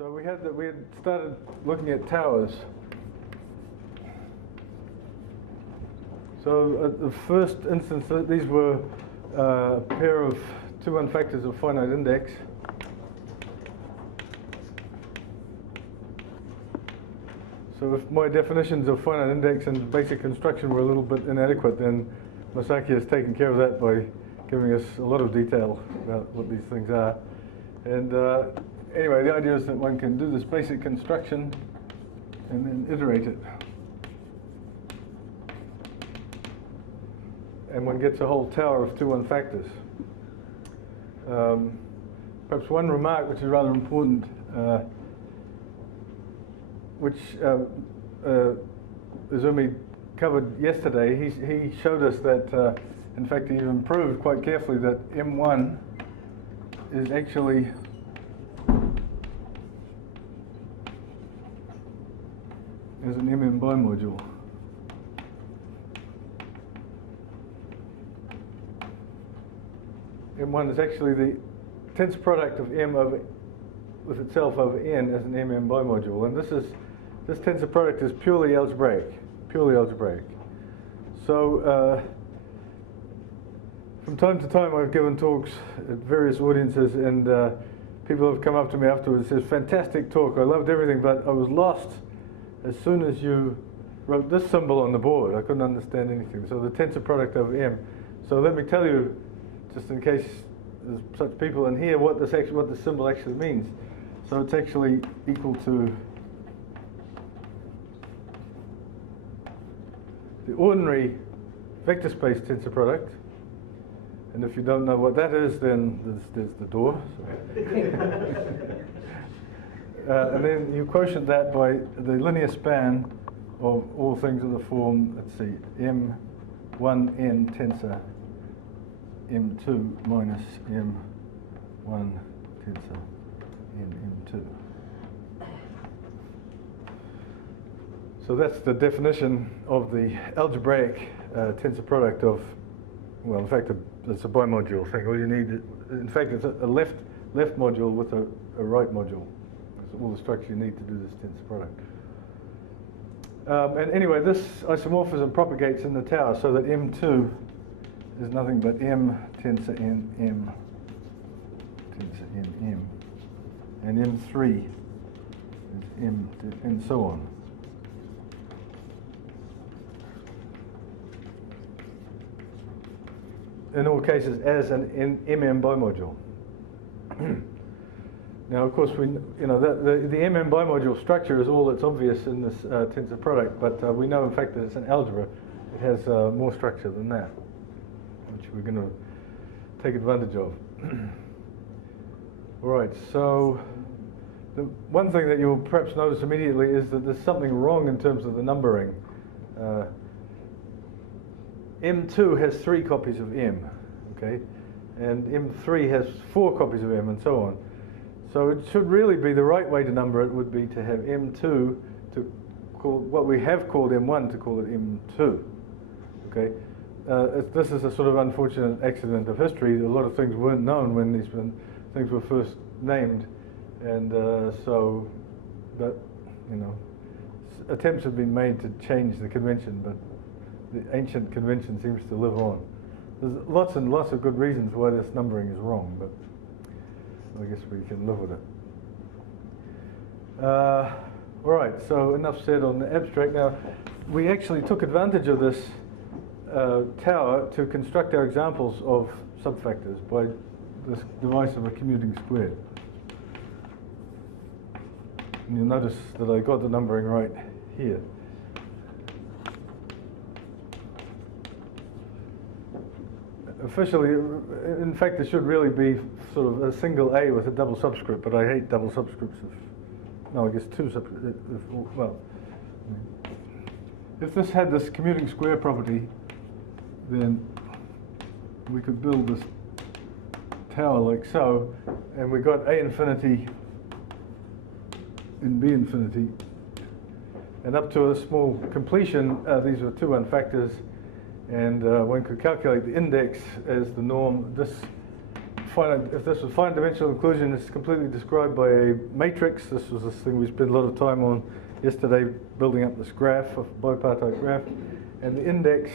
So we had started looking at towers. So at the first instance, these were a pair of two unfactors of finite index. So if my definitions of finite index and basic construction were a little bit inadequate, then Masaki has taken care of that by giving us a lot of detail about what these things are. And anyway, the idea is that one can do this basic construction and then iterate it. And one gets a whole tower of two unfactors. Perhaps one remark which is rather important, which Izumi covered yesterday. He showed us that, in fact, he even proved quite carefully that M1 is actually is an MM bimodule. M1 is actually the tensor product of M with itself over N as an MM bimodule, and this tensor product is purely algebraic. So from time to time I've given talks at various audiences, and people have come up to me afterwards and says, "Fantastic talk, I loved everything, but I was lost as soon as you wrote this symbol on the board. I couldn't understand anything." So the tensor product over M. So let me tell you, just in case there's such people in here, what this symbol actually means. So it's actually equal to the ordinary vector space tensor product. And if you don't know what that is, then there's the door. And then you quotient that by the linear span of all things of the form, let's see, M1n tensor M2 minus M1 tensor M2. So that's the definition of the algebraic tensor product of, well, in fact, it's a bimodule thing. All you need, in fact, it's a left module with a right module. That's all the structure you need to do this tensor product. And anyway, this isomorphism propagates in the tower so that M2 is nothing but M tensor n M tensor n M, and M3 is M, and so on. In all cases, as an MM bimodule. Now, of course, the MM bimodule structure is all that's obvious in this tensor product, but we know, in fact, that it's an algebra. It has more structure than that, which we're going to take advantage of. All right, so the one thing that you'll perhaps notice immediately is that there's something wrong in terms of the numbering. M2 has 3 copies of M, okay, and M3 has 4 copies of M, and so on. So it should really be, the right way to number it would be to have M2 to call what we have called M1 to call it M2, okay. This is a sort of unfortunate accident of history. A lot of things weren't known when these things were first named, and but attempts have been made to change the convention, but the ancient convention seems to live on. There's lots and lots of good reasons why this numbering is wrong, but I guess we can live with it. All right, so enough said on the abstract. Now, we actually took advantage of this tower to construct our examples of subfactors by this device of a commuting squared. And you'll notice that I got the numbering right here. Officially, in fact, there should really be sort of a single A with a double subscript, but I hate double subscripts. No, I guess 2 subscripts. Well, if this had this commuting square property, then we could build this tower like so, and we got A infinity and B infinity, and up to a small completion, these were 2 unfactors. And one could calculate the index as the norm. This if this was finite dimensional inclusion, it's completely described by a matrix. This was this thing we spent a lot of time on yesterday, building up this graph, a bipartite graph, and the index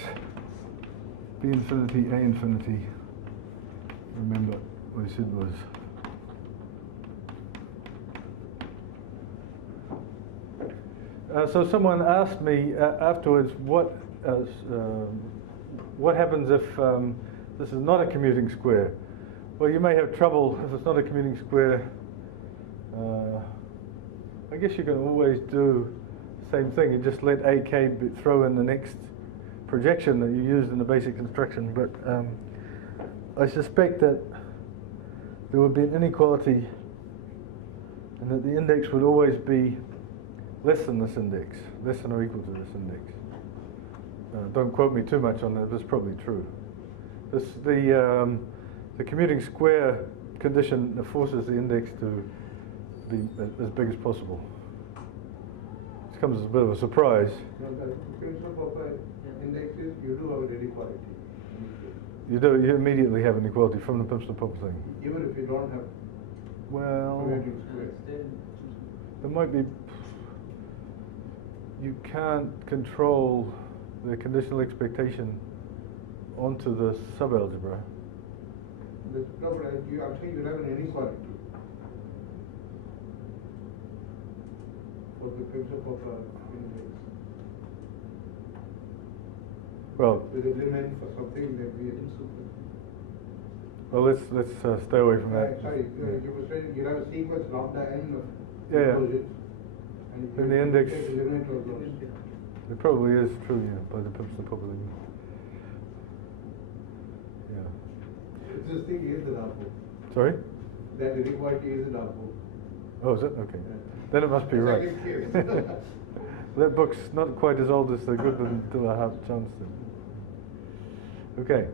B infinity, A infinity. Remember what I said was so someone asked me afterwards what happens if this is not a commuting square. Well, you may have trouble if it's not a commuting square. I guess you can always do the same thing. You just let AK throw in the next projection that you used in the basic construction. But I suspect that there would be an inequality and that the index would always be less than this index, less than or equal to this index. Don't quote me too much on that, but it's probably true. The commuting square condition forces the index to be as big as possible. This comes as a bit of a surprise. No, the principle of index is you do have an inequality. You immediately have an equality from the Pimsleur-Popper thing. Even if you don't have commuting square. There might be. You can't control the conditional expectation onto the subalgebra. No, but I'm saying you have an inequality for the principle of index. Well, with a limit for something that we well, let's stay away from that. Sorry, you were saying you have a sequence lambda n of inclusions, and the index. Take the limit of those. It probably is true, yeah, by the Pimsleur-Popper thing. Yeah. This thing is an output. Sorry? That inequality is an output. Oh, is it? Okay. Yeah. Then it must be It's right. like a case. That book's not quite as old as the Goodman Diller Johnston. Okay.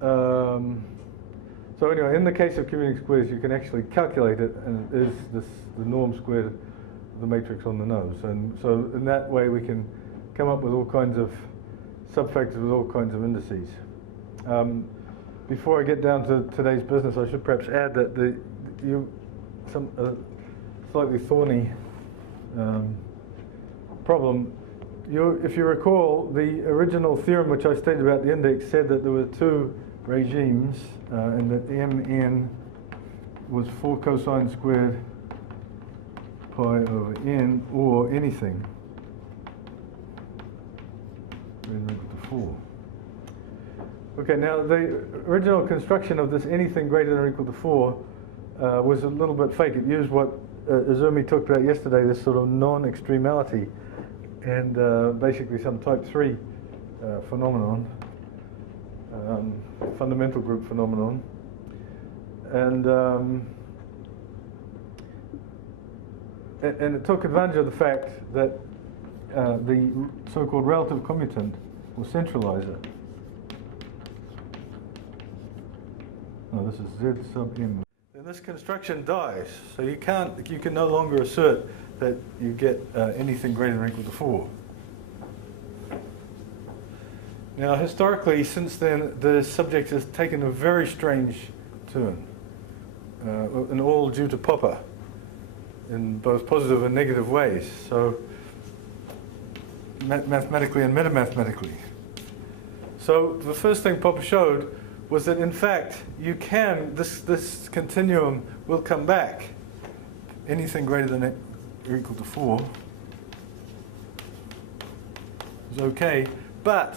So anyway, in the case of commuting squares, you can actually calculate it, and it is the norm squared of the matrix on the nose. And so in that way, we can come up with all kinds of subfactors with all kinds of indices. Before I get down to today's business, I should perhaps add that some slightly thorny problem. If you recall, the original theorem which I stated about the index said that there were two regimes, and that mn was 4 cosine squared pi over n, or anything n equal to 4. Okay, now the original construction of this anything greater than or equal to 4 was a little bit fake. It used what Izumi talked about yesterday, this sort of non-extremality, and basically some type 3 phenomenon, fundamental group phenomenon, and it took advantage of the fact that the so-called relative commutant or centralizer. No, this is Z sub m. And this construction dies, so you can no longer assert that you get anything greater than or equal to 4. Now, historically, since then, the subject has taken a very strange turn, and all due to Popper, in both positive and negative ways. So, mathematically and metamathematically. So, the first thing Popper showed was that, in fact, you can, this continuum will come back. Anything greater than or equal to 4 is okay, but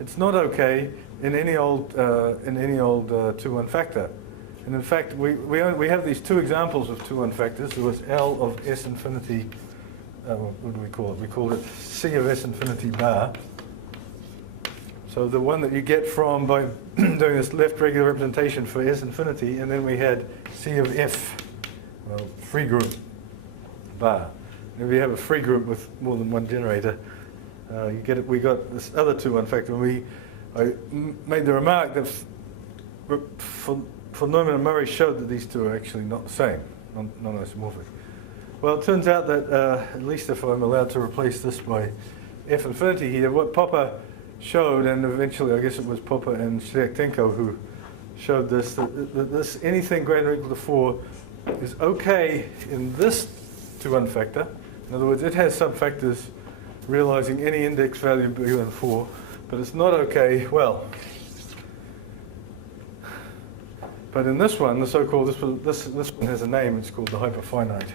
it's not okay in any old 2-1 factor. And in fact, we have these two examples of 2-1 factors. There was L of S infinity. What do we call it? We called it C of S infinity bar. So the one that you get from by doing this left regular representation for S infinity, and then we had C of F, well, free group bar. And if you have a free group with more than one generator, you get it. We got this other 2-1 factor, and I made the remark that for Neumann and Murray showed that these two are actually not the same, non-isomorphic. Well, it turns out that at least if I'm allowed to replace this by F infinity here, what Popper showed, and eventually I guess it was Popper and Shliaktenko who showed this, that this anything greater than or equal to 4 is okay in this 2-1 factor. In other words, it has subfactors realizing any index value bigger than 4, but it's not okay, well, but in this one, the so-called, this one has a name, it's called the hyperfinite.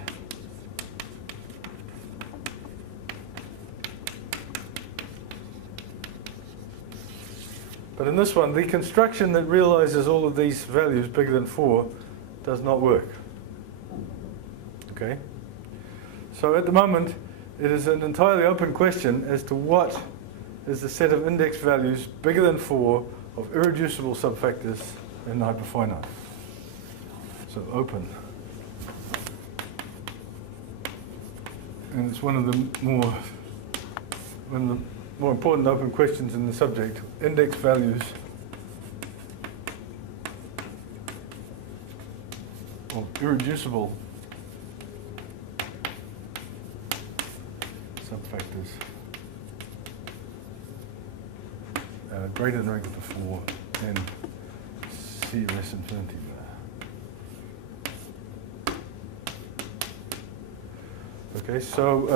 But in this one, the construction that realizes all of these values bigger than 4 does not work. Okay? So at the moment, it is an entirely open question as to what is the set of index values bigger than 4 of irreducible subfactors in the hyperfinite. So open. And it's one of the more important open questions in the subject. Index values of irreducible subfactors greater than or equal to 4 and C less infinity. Okay, so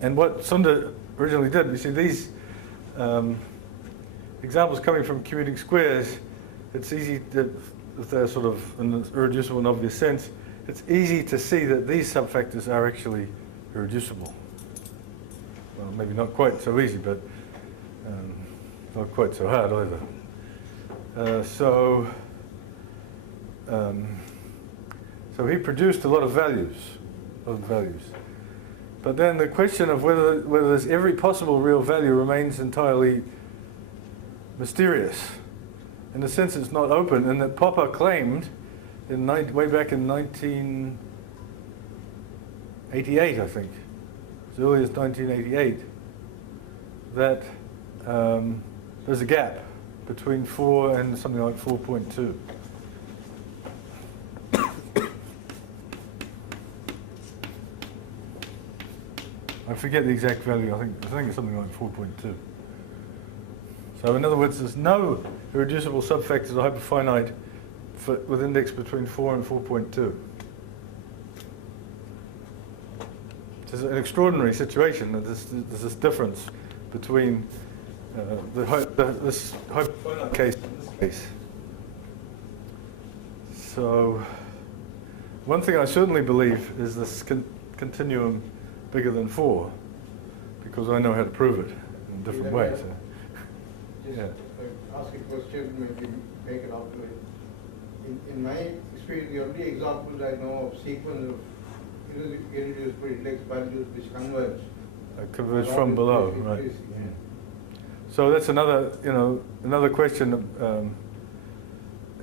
and what Sunda originally did, you see these examples coming from commuting squares, it's easy to, if they're sort of in an irreducible and obvious sense, it's easy to see that these subfactors are actually irreducible. Well, maybe not quite so easy, but not quite so hard either. So he produced a lot of values. But then the question of whether there's every possible real value remains entirely mysterious. In a sense, it's not open, and that Popper claimed way back in 1988, I think, as early as 1988, that there's a gap between 4 and something like 4.2. I forget the exact value. I think it's something like 4.2. So in other words, there's no irreducible subfactors of hyperfinite with index between 4 and 4.2. It's an extraordinary situation that there's this difference between this hyperfinite case and this case. So one thing I certainly believe is this continuum bigger than 4, because I know how to prove it in different ways. Just ask a question, maybe make it out to it. In my experience, the only examples I know of sequence of irreducible index values which converge. Converge from below, right? Yeah. So that's another question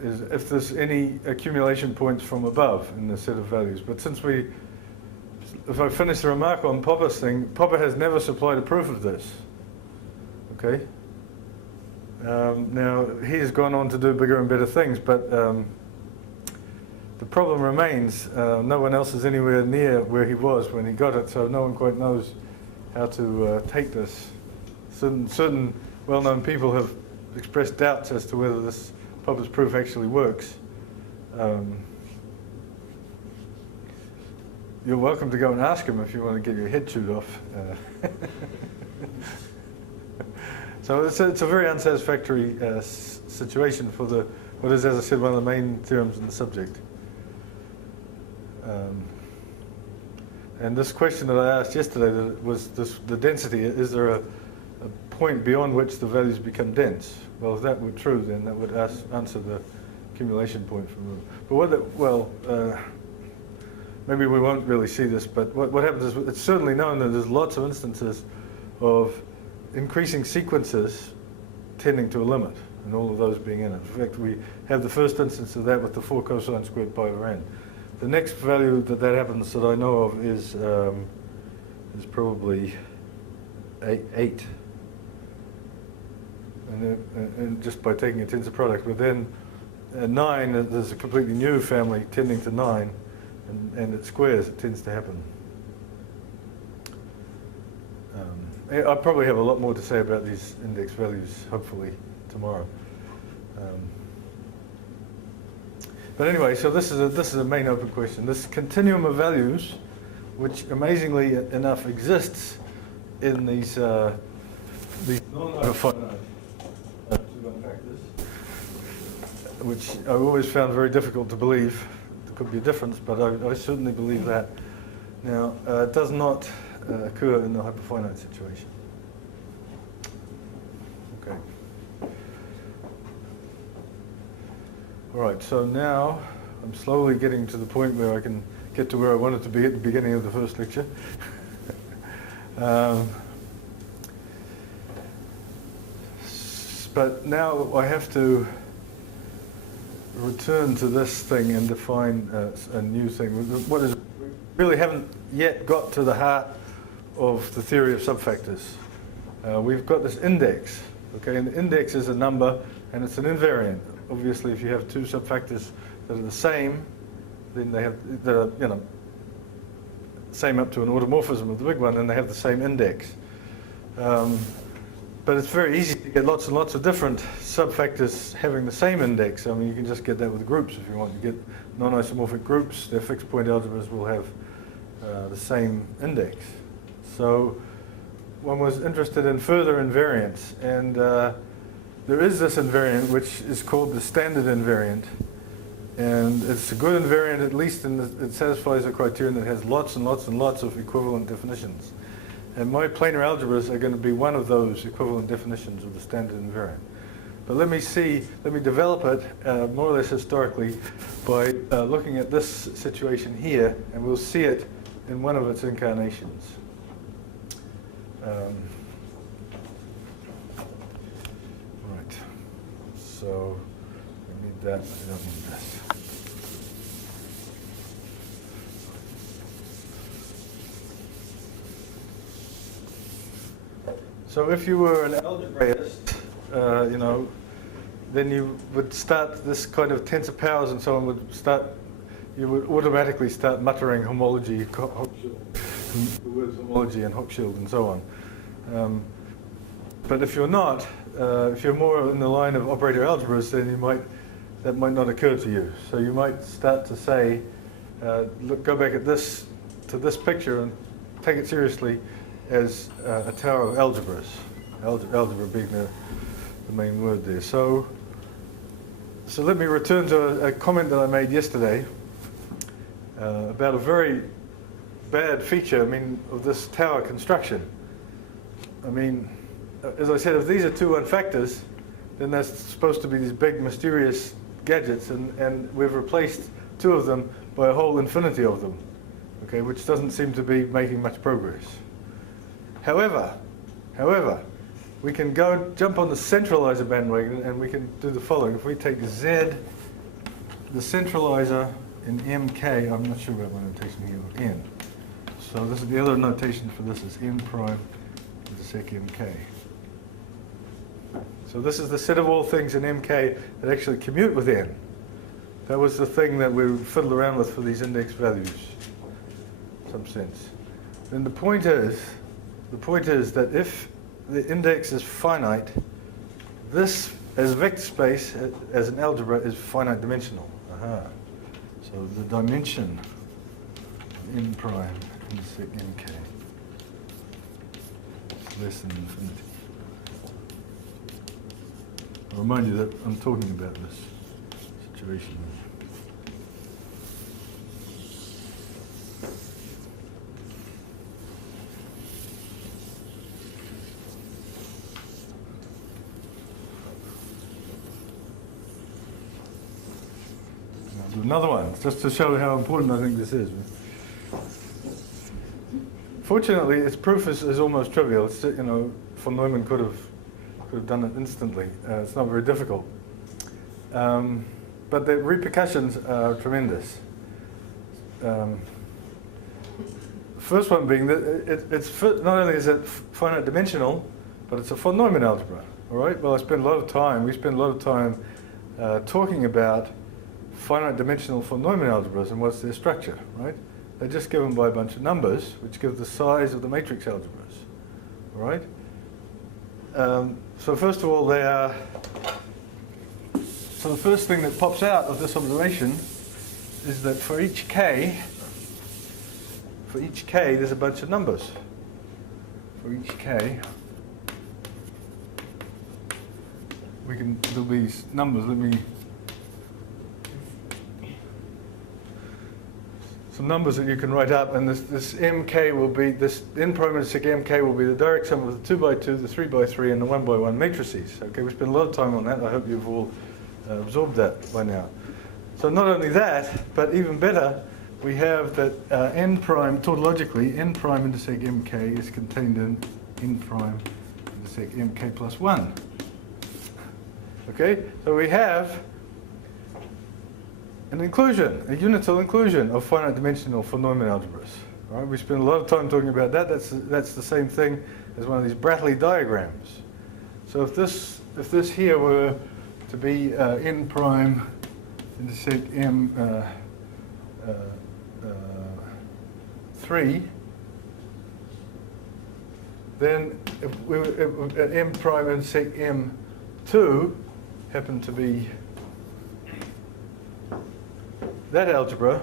is if there's any accumulation points from above in the set of values. But if I finish the remark on Popper's thing, Popper has never supplied a proof of this. Okay. Now he has gone on to do bigger and better things, but the problem remains. No one else is anywhere near where he was when he got it, so no one quite knows how to take this. Certain well-known people have expressed doubts as to whether this Popper's proof actually works. You're welcome to go and ask him if you want to get your head chewed off. So it's a very unsatisfactory situation for what is, as I said, one of the main theorems in the subject. And this question that I asked yesterday was the density. Is there a point beyond which the values become dense? Well, if that were true, then that would answer the accumulation point from the. But maybe we won't really see this, but what happens is it's certainly known that there's lots of instances of increasing sequences tending to a limit, and all of those being in it. In fact, we have the first instance of that with the 4 cosine squared pi over n. The next value that happens that I know of is probably 8. And just by taking a tensor product. But then 9, there's a completely new family tending to 9. And at squares, it tends to happen. I'll probably have a lot more to say about these index values, hopefully, tomorrow. But anyway, so this is a main open question. This continuum of values, which amazingly enough exists in these non-finite two-one factors, which I've always found very difficult to believe. There could be a difference, but I certainly believe that. Now, it does not occur in the hyperfinite situation. Okay. All right, so now I'm slowly getting to the point where I can get to where I wanted to be at the beginning of the first lecture. But now I have to return to this thing and define a new thing. What is, we really haven't yet got to the heart of the theory of subfactors. We've got this index, okay, and the index is a number and it's an invariant. Obviously, if you have two subfactors that are the same, then they have, that are, you know, same up to an automorphism of the big one, and they have the same index. But it's very easy to get lots and lots of different subfactors having the same index. I mean, you can just get that with groups if you want. You get non-isomorphic groups, their fixed point algebras will have the same index. So one was interested in further invariants, and there is this invariant which is called the standard invariant. And it's a good invariant, at least it satisfies a criterion that has lots and lots and lots of equivalent definitions. And my planar algebras are going to be one of those equivalent definitions of the standard invariant. But let me develop it more or less historically by looking at this situation here, and we'll see it in one of its incarnations. Right. So I need that, I don't need this. So if you were an algebraist, you know, then you would start this kind of tensor powers and so on would start, you would automatically start muttering homology, the words homology and Hochschild and so on. But if you're not, if you're more in the line of operator algebras, then that might not occur to you. So you might start to say, look, go back at this, to this picture and take it seriously as a tower of algebras, algebra being the main word there. So let me return to a comment that I made yesterday about a very bad feature, I mean, of this tower construction. I mean, as I said, if these are two-one factors, then that's supposed to be these big mysterious gadgets, and we've replaced two of them by a whole infinity of them, okay, which doesn't seem to be making much progress. However, we can jump on the centralizer bandwagon and we can do the following. If we take Z, the centralizer in MK, I'm not sure about my notation here, N. So this is the other notation for this is N prime to the sec MK. So this is the set of all things in MK that actually commute with N. That was the thing that we fiddled around with for these index values, in some sense. Then the point is that if the index is finite, this, as a vector space, as an algebra, is finite dimensional. So the dimension n prime in sec nk is less than infinity. I'll remind you that I'm talking about this situation. Another one, just to show how important I think this is. Fortunately, its proof is almost trivial. It's, you know, von Neumann could have done it instantly. It's not very difficult. But the repercussions are tremendous. First one being that it's not only is it finite dimensional, but it's a von Neumann algebra. All right. Well, we spend a lot of time talking about finite dimensional von Neumann algebras and what's their structure, right? They're just given by a bunch of numbers which give the size of the matrix algebras, all right? So first of all, they are So the first thing that pops out of this observation is that for each k, there's a bunch of numbers. For each k, there'll be numbers. Some numbers that you can write up, and this mk will be, this n prime intersect mk will be the direct sum of the 2 by 2, the 3 by 3, and the 1 by 1 matrices. Okay, we spent a lot of time on that. I hope you've all absorbed that by now. So not only that, but even better, we have that n prime, tautologically, n prime intersect mk is contained in n prime intersect mk plus 1. Okay, so we have an inclusion, a unital inclusion of finite dimensional von Neumann algebras. All right, we spent a lot of time talking about that. That's the same thing as one of these Bradley diagrams. So if this here were to be n prime intersect m 3, then if m prime intersect m 2 happened to be that algebra,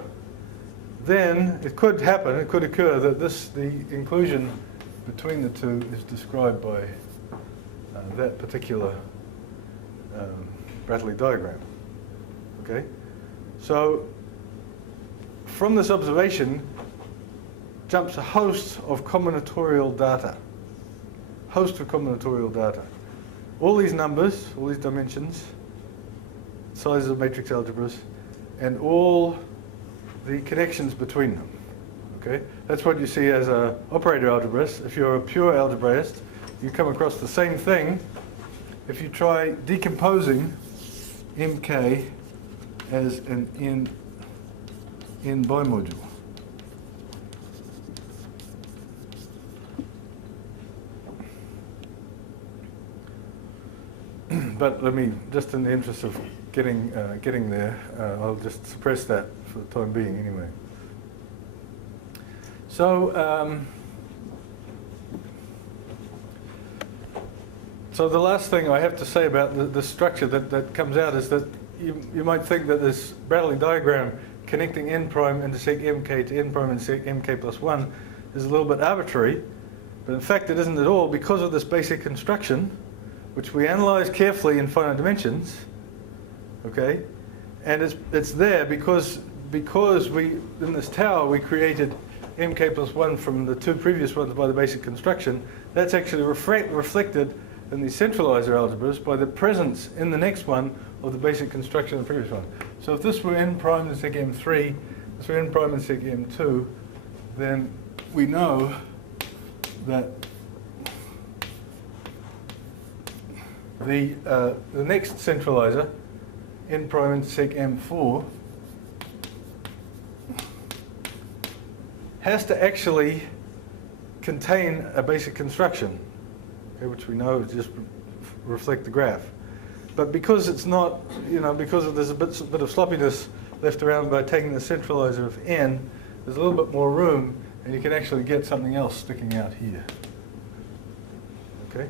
then it could occur that the inclusion between the two is described by that particular Bradley diagram. Okay? So from this observation jumps a host of combinatorial data. All these numbers, all these dimensions, sizes of matrix algebras, and all the connections between them. Okay? That's what you see as an operator algebraist. If you're a pure algebraist, you come across the same thing if you try decomposing mk as an n bimodule. But let me, just in the interest of getting there, I'll just suppress that for the time being anyway. So, so the last thing I have to say about the structure that comes out is that you might think that this Bradley diagram connecting n prime intersect mk to n prime intersect mk plus 1 is a little bit arbitrary, but in fact it isn't at all, because of this basic construction, which we analyze carefully in finite dimensions. Okay, and it's there because we, in this tower, we created mk plus 1 from the two previous ones by the basic construction. That's actually reflected in the centralizer algebras by the presence in the next one of the basic construction of the previous one. So if this were n prime intersect m3, this were n prime intersect m2, then we know that the next centralizer, n prime intersect m4, has to actually contain a basic construction, okay, which we know just reflect the graph. But because it's not, because there's a bit of sloppiness left around by taking the centralizer of n, there's a little bit more room, and you can actually get something else sticking out here. Okay.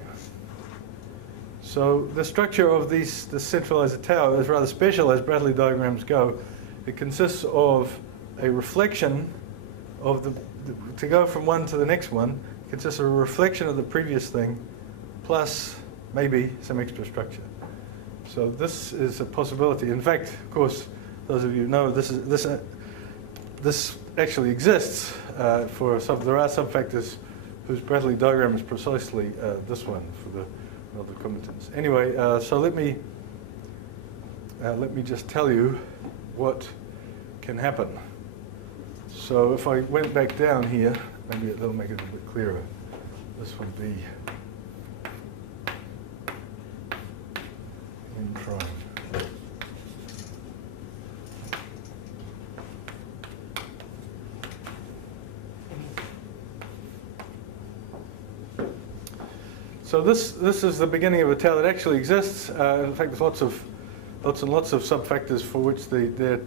So the structure of the centralizer tower is rather special as Bradley diagrams go. It consists of a reflection of to go from one to the next one, consists of a reflection of the previous thing, plus maybe some extra structure. So this is a possibility. In fact, of course, those of you know this actually exists for there are subfactors whose Bradley diagram is precisely this one for the relative competence. Anyway, so let me just tell you what can happen. So if I went back down here, maybe that'll make it a bit clearer. This would be n prime. So this is the beginning of a tau that actually exists. In fact, there's lots and lots of subfactors for which the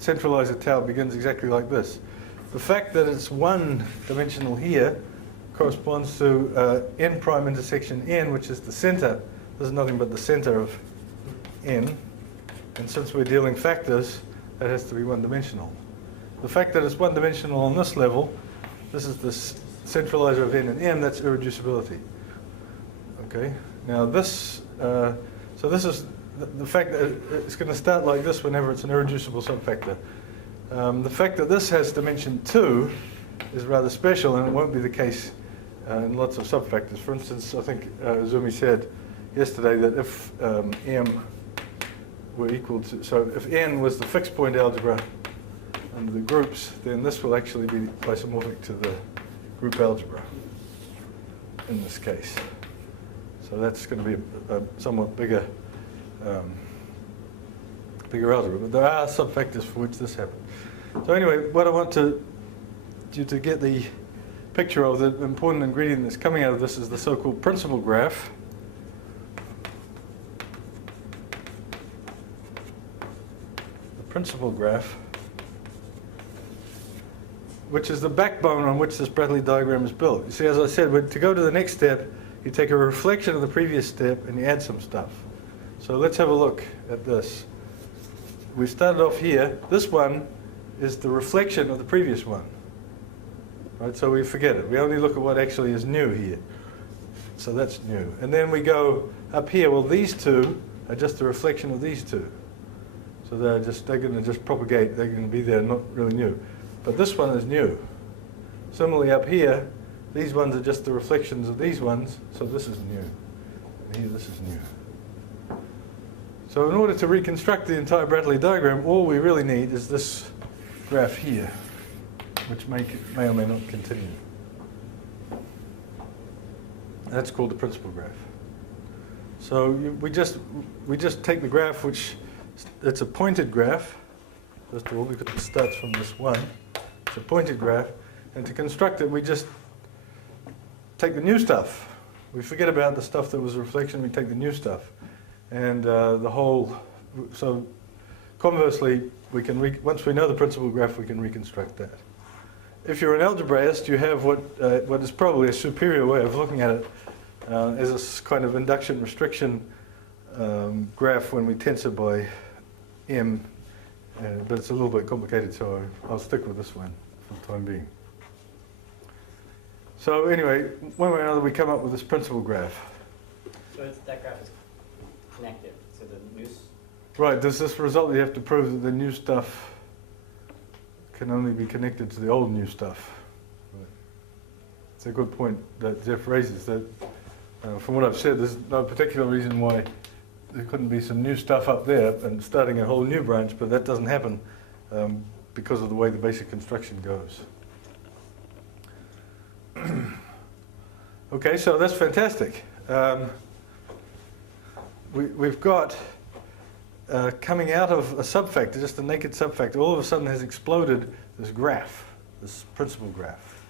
centralizer tau begins exactly like this. The fact that it's one dimensional here corresponds to n prime intersection n, which is the center. This is nothing but the center of n. And since we're dealing factors, that has to be one-dimensional. The fact that it's one-dimensional on this level, this is the centralizer of n and m, that's irreducibility. Okay. Now this, so this is the fact that it's going to start like this whenever it's an irreducible subfactor. The fact that this has dimension 2 is rather special, and it won't be the case in lots of subfactors. For instance, I think Zumi said yesterday that if m were equal to, so if n was the fixed point algebra under the groups, then this will actually be isomorphic to the group algebra in this case. So that's going to be a somewhat bigger algebra. But there are subfactors for which this happens. So anyway, what I want you to get the picture of, the important ingredient that's coming out of this is the so-called principal graph. The principal graph, which is the backbone on which this Bradley diagram is built. You see, as I said, to go to the next step, you take a reflection of the previous step and you add some stuff. So let's have a look at this. We started off here. This one is the reflection of the previous one. Right, so we forget it. We only look at what actually is new here. So that's new. And then we go up here. Well, these two are just a reflection of these two. So they're going to just propagate. They're going to be there, not really new. But this one is new. Similarly up here, these ones are just the reflections of these ones. So this is new. And here, this is new. So in order to reconstruct the entire Bradley diagram, all we really need is this graph here, which may or may not continue. That's called the principal graph. So we just take the graph, which it's a pointed graph. First of all, because it starts from this one. It's a pointed graph, and to construct it, we just take the new stuff. We forget about the stuff that was a reflection. We take the new stuff, and the whole. So conversely, we can once we know the principal graph, we can reconstruct that. If you're an algebraist, you have what is probably a superior way of looking at it as a kind of induction restriction graph when we tensor by m, but it's a little bit complicated, so I'll stick with this one for the time being. So anyway, one way or another, we come up with this principal graph. So that graph is connected, so the new... Right, does this result that you have to prove that the new stuff can only be connected to the old new stuff? Right. It's a good point that Jeff raises, that from what I've said, there's no particular reason why there couldn't be some new stuff up there and starting a whole new branch, but that doesn't happen because of the way the basic construction goes. Okay, so that's fantastic. We've got coming out of a subfactor, just a naked subfactor, all of a sudden has exploded this graph, this principal graph.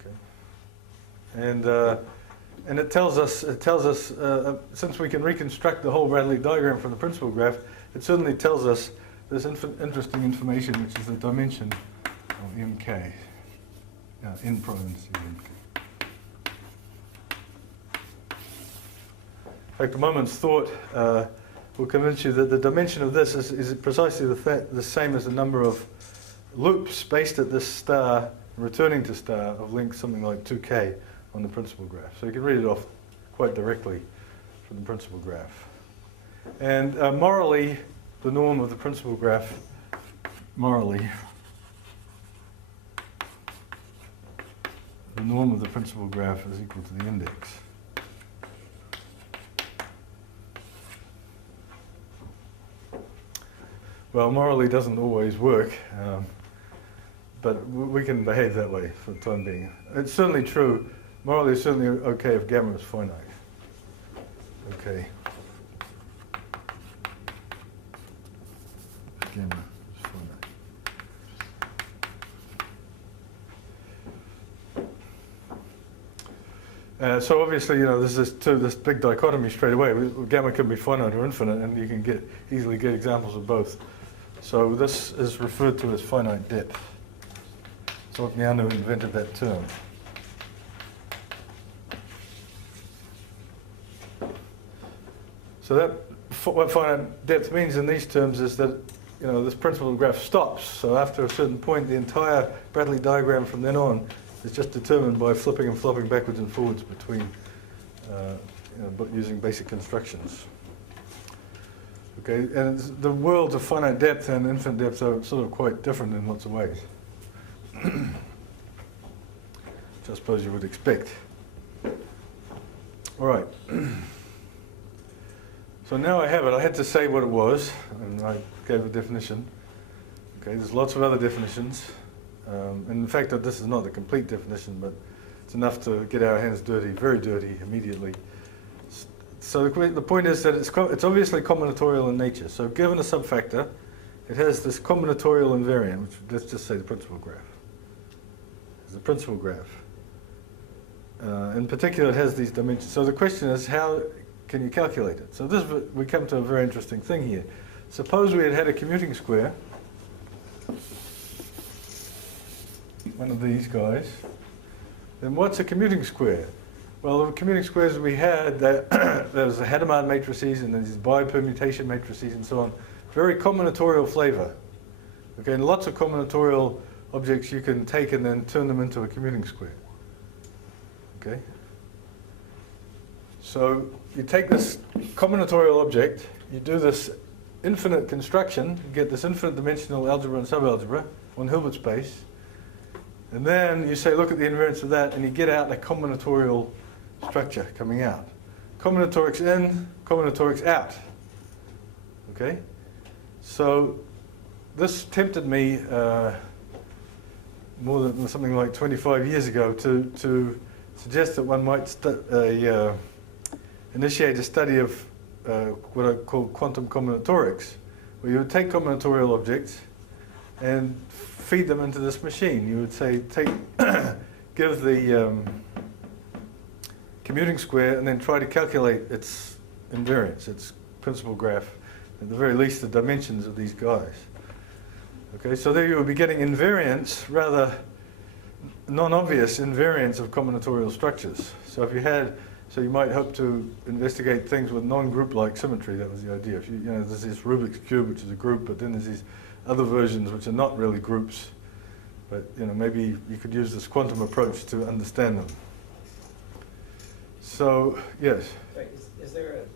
Okay. And it tells us since we can reconstruct the whole Bradley diagram from the principal graph, it certainly tells us this interesting information, which is the dimension of mk, in parentheses mk. In fact, a moment's thought will convince you that the dimension of this is precisely the same as the number of loops based at this star, returning to star, of length something like 2k on the principal graph. So you can read it off quite directly from the principal graph. And morally, the norm of the principal graph, morally, the norm of the principal graph is equal to the index. Well, morally doesn't always work, but we can behave that way for the time being. It's certainly true. Morally, it's certainly okay if gamma is finite. Okay. Gamma is finite. So obviously, there's this big dichotomy straight away. Gamma can be finite or infinite, and you can easily get examples of both. So this is referred to as finite depth. So Miano invented that term. So that what finite depth means in these terms is that, you know, this principal graph stops. So after a certain point, the entire Bradley diagram from then on is just determined by flipping and flopping backwards and forwards between, but using basic constructions. Okay, and the worlds of finite depth and infinite depth are sort of quite different in lots of ways, which I suppose you would expect. All right. So now I have it. I had to say what it was, and I gave a definition. Okay, there's lots of other definitions. And in fact, this is not the complete definition, but it's enough to get our hands dirty, very dirty, immediately. So the point is that it's obviously combinatorial in nature. So given a subfactor, it has this combinatorial invariant, which let's just say the principal graph. It's the principal graph. In particular, it has these dimensions. So the question is, how can you calculate it? So we come to a very interesting thing here. Suppose we had a commuting square, one of these guys. Then what's a commuting square? Well, the commuting squares we had, there's the Hadamard matrices and these bipermutation matrices and so on. Very combinatorial flavor. Okay, and lots of combinatorial objects you can take and then turn them into a commuting square. Okay? So you take this combinatorial object, you do this infinite construction, you get this infinite dimensional algebra and subalgebra on Hilbert space, and then you say, look at the invariance of that, and you get out a combinatorial structure coming out. Combinatorics in, combinatorics out. Okay? So this tempted me more than something like 25 years ago to suggest that one might initiate a study of what I call quantum combinatorics, where you would take combinatorial objects and feed them into this machine. You would say, give the commuting square and then try to calculate its invariance, its principal graph, at the very least the dimensions of these guys. Okay, so there you would be getting invariance, rather non-obvious invariance of combinatorial structures. So if you had, so you might hope to investigate things with non-group-like symmetry. That was the idea. If you know, there's this Rubik's cube, which is a group, but then there's these other versions which are not really groups. But you know, maybe you could use this quantum approach to understand them. So yes. Right, is there an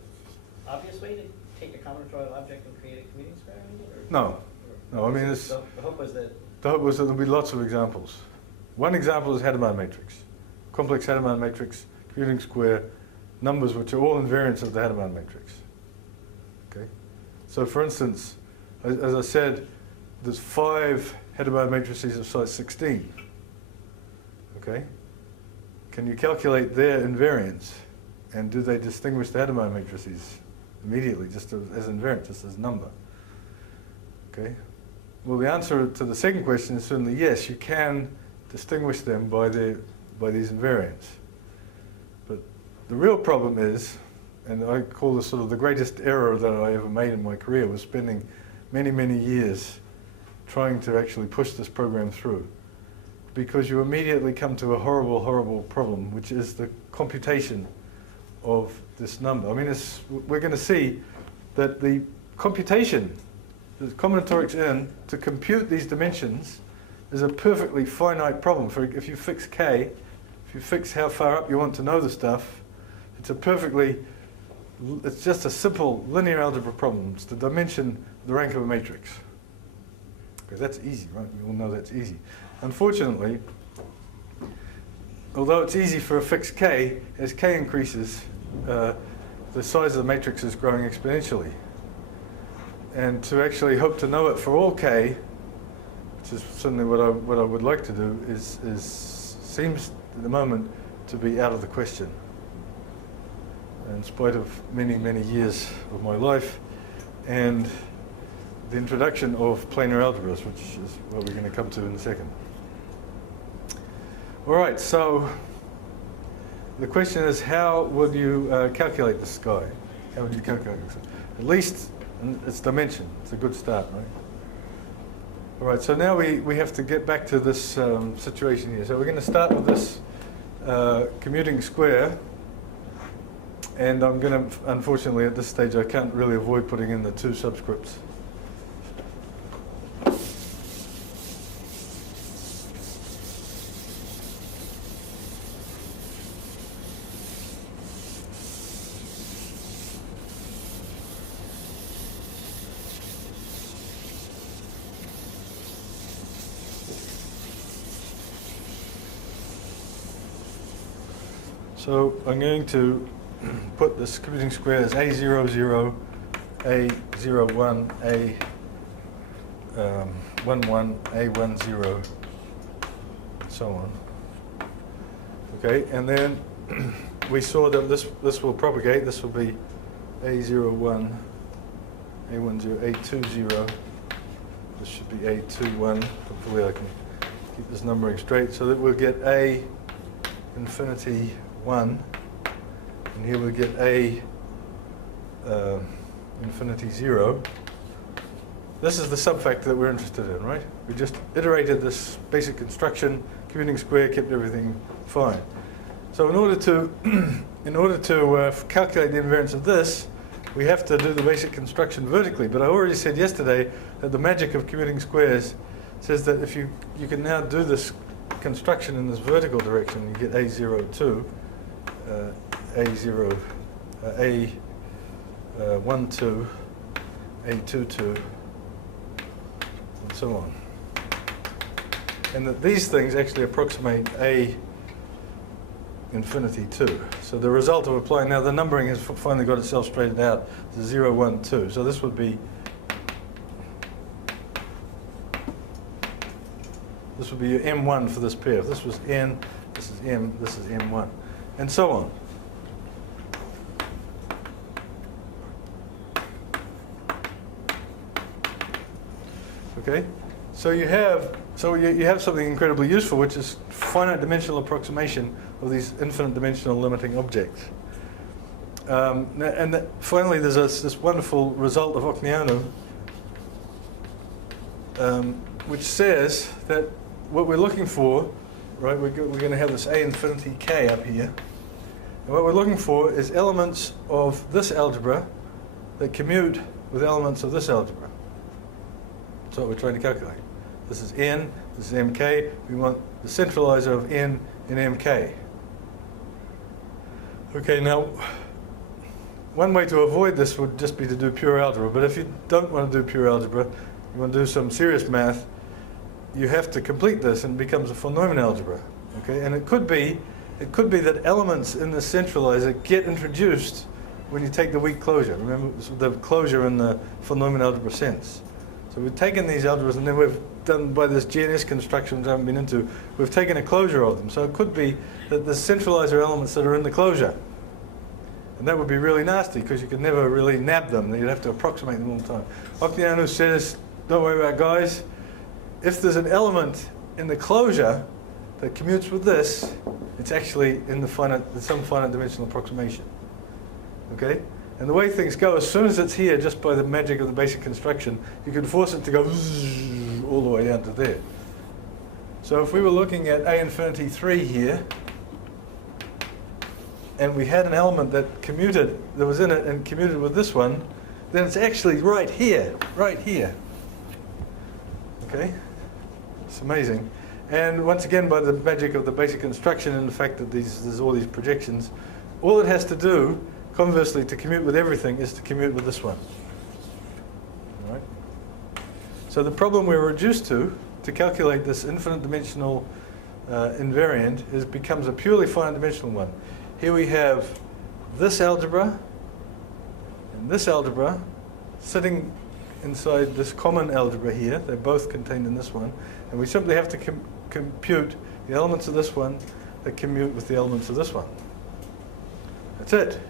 obvious way to take a combinatorial object and create a commuting square? No. No, I mean, the hope was that there'll be lots of examples. One example is Hadamard matrix. Complex Hadamard matrix, commuting square, numbers which are all invariants of the Hadamard matrix. Okay? So for instance, as I said, there's 5 Hadamard matrices of size 16. Okay? Can you calculate their invariance? And do they distinguish the Hadamard matrices immediately, just as invariant, just as number? Okay? Well, the answer to the second question is certainly yes, you can distinguish them by these invariants. But the real problem is, and I call this sort of the greatest error that I ever made in my career, was spending many, many years trying to actually push this program through. Because you immediately come to a horrible, horrible problem, which is the computation of this number. I mean, we're going to see that the computation, the combinatorics in, to compute these dimensions is a perfectly finite problem. For if you fix k, if you fix how far up you want to know the stuff, it's just a simple linear algebra problem. It's the dimension of the rank of a matrix. Because that's easy, right? We all know that's easy. Unfortunately, although it's easy for a fixed k, as k increases, the size of the matrix is growing exponentially. And to actually hope to know it for all k, which is certainly what I would like to do, seems at the moment to be out of the question. In spite of many, many years of my life and the introduction of planar algebras, which is what we're going to come to in a second. All right, so the question is, how would you calculate the sky? How would you calculate it? At least its dimension. It's a good start, right? All right, so now we have to get back to this situation here. So we're going to start with this commuting square. And I'm going to, unfortunately at this stage, I can't really avoid putting in the 2 subscripts. So I'm going to put this commuting square as A00, A01, A11, A10, so on. Okay, and then we saw that this will propagate. This will be A01, A10, A20. This should be A21. Hopefully I can keep this numbering straight so that we'll get A infinity 1, and here we get A infinity 0. This is the subfactor that we're interested in, right? We just iterated this basic construction, commuting square, kept everything fine. So in order to calculate the invariance of this, we have to do the basic construction vertically. But I already said yesterday that the magic of commuting squares says that if you can now do this construction in this vertical direction, you get A02, A0, A12, A22, and so on. And that these things actually approximate A infinity 2. So the result of applying, now the numbering has finally got itself straightened out to 0, 1, 2. So this would be your M1 for this pair. If this was N, this is M, this is M1, and so on. Okay, so you have something incredibly useful, which is finite dimensional approximation of these infinite dimensional limiting objects. Finally, there's this wonderful result of Ocknianu, which says that what we're looking for, right, we're going to have this A infinity K up here. And what we're looking for is elements of this algebra that commute with elements of this algebra. That's what we're trying to calculate. This is N, this is MK. We want the centralizer of N in MK. Okay, now, one way to avoid this would just be to do pure algebra. But if you don't want to do pure algebra, you want to do some serious math, you have to complete this, and it becomes a von Neumann algebra. Okay, and it could be that elements in the centralizer get introduced when you take the weak closure. Remember the closure in the von Neumann algebra sense. So we've taken these algebras, and then we've done, by this GNS construction which I haven't been into, we've taken a closure of them. So it could be that the centralizer elements that are in the closure. And that would be really nasty, because you could never really nab them. You'd have to approximate them all the time. Ocknianu says, don't worry about it, guys. If there's an element in the closure that commutes with this, it's actually in some finite dimensional approximation. Okay? And the way things go, as soon as it's here, just by the magic of the basic construction, you can force it to go all the way down to there. So if we were looking at A infinity 3 here, and we had an element that was in it and commuted with this one, then it's actually right here. Okay? It's amazing. And once again, by the magic of the basic construction and the fact that there's all these projections, all it has to do, conversely, to commute with everything is to commute with this one. All right? So the problem we're reduced to calculate this infinite dimensional invariant becomes a purely finite dimensional one. Here we have this algebra and this algebra sitting inside this common algebra here. They're both contained in this one. And we simply have to compute the elements of this one that commute with the elements of this one. That's it.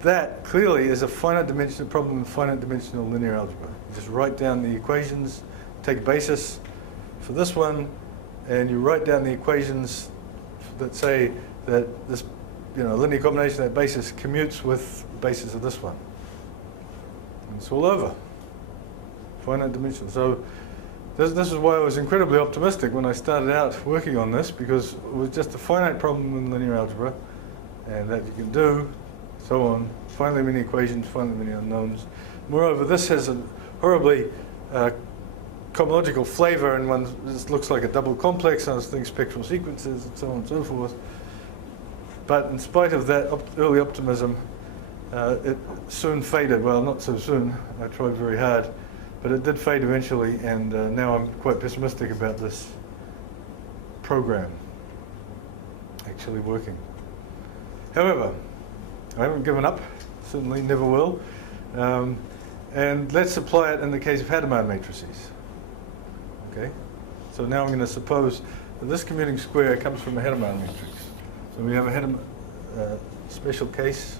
That clearly is a finite dimensional problem in finite dimensional linear algebra. You just write down the equations, take a basis for this one, and you write down the equations that say that this linear combination of that basis commutes with the basis of this one. And it's all over. Finite dimensional. So this is why I was incredibly optimistic when I started out working on this, because it was just a finite problem in linear algebra, and that you can do so on. Finally many equations, finally many unknowns. Moreover, this has a horribly cohomological flavor, and this looks like a double complex, and I was thinking spectral sequences, and so on and so forth. But in spite of that early optimism, it soon faded. Well, not so soon. I tried very hard, but it did fade eventually, and now I'm quite pessimistic about this program actually working. However, I haven't given up, certainly never will. And let's apply it in the case of Hadamard matrices. Okay? So now I'm going to suppose that this commuting square comes from a Hadamard matrix. So we have a Hadamard special case.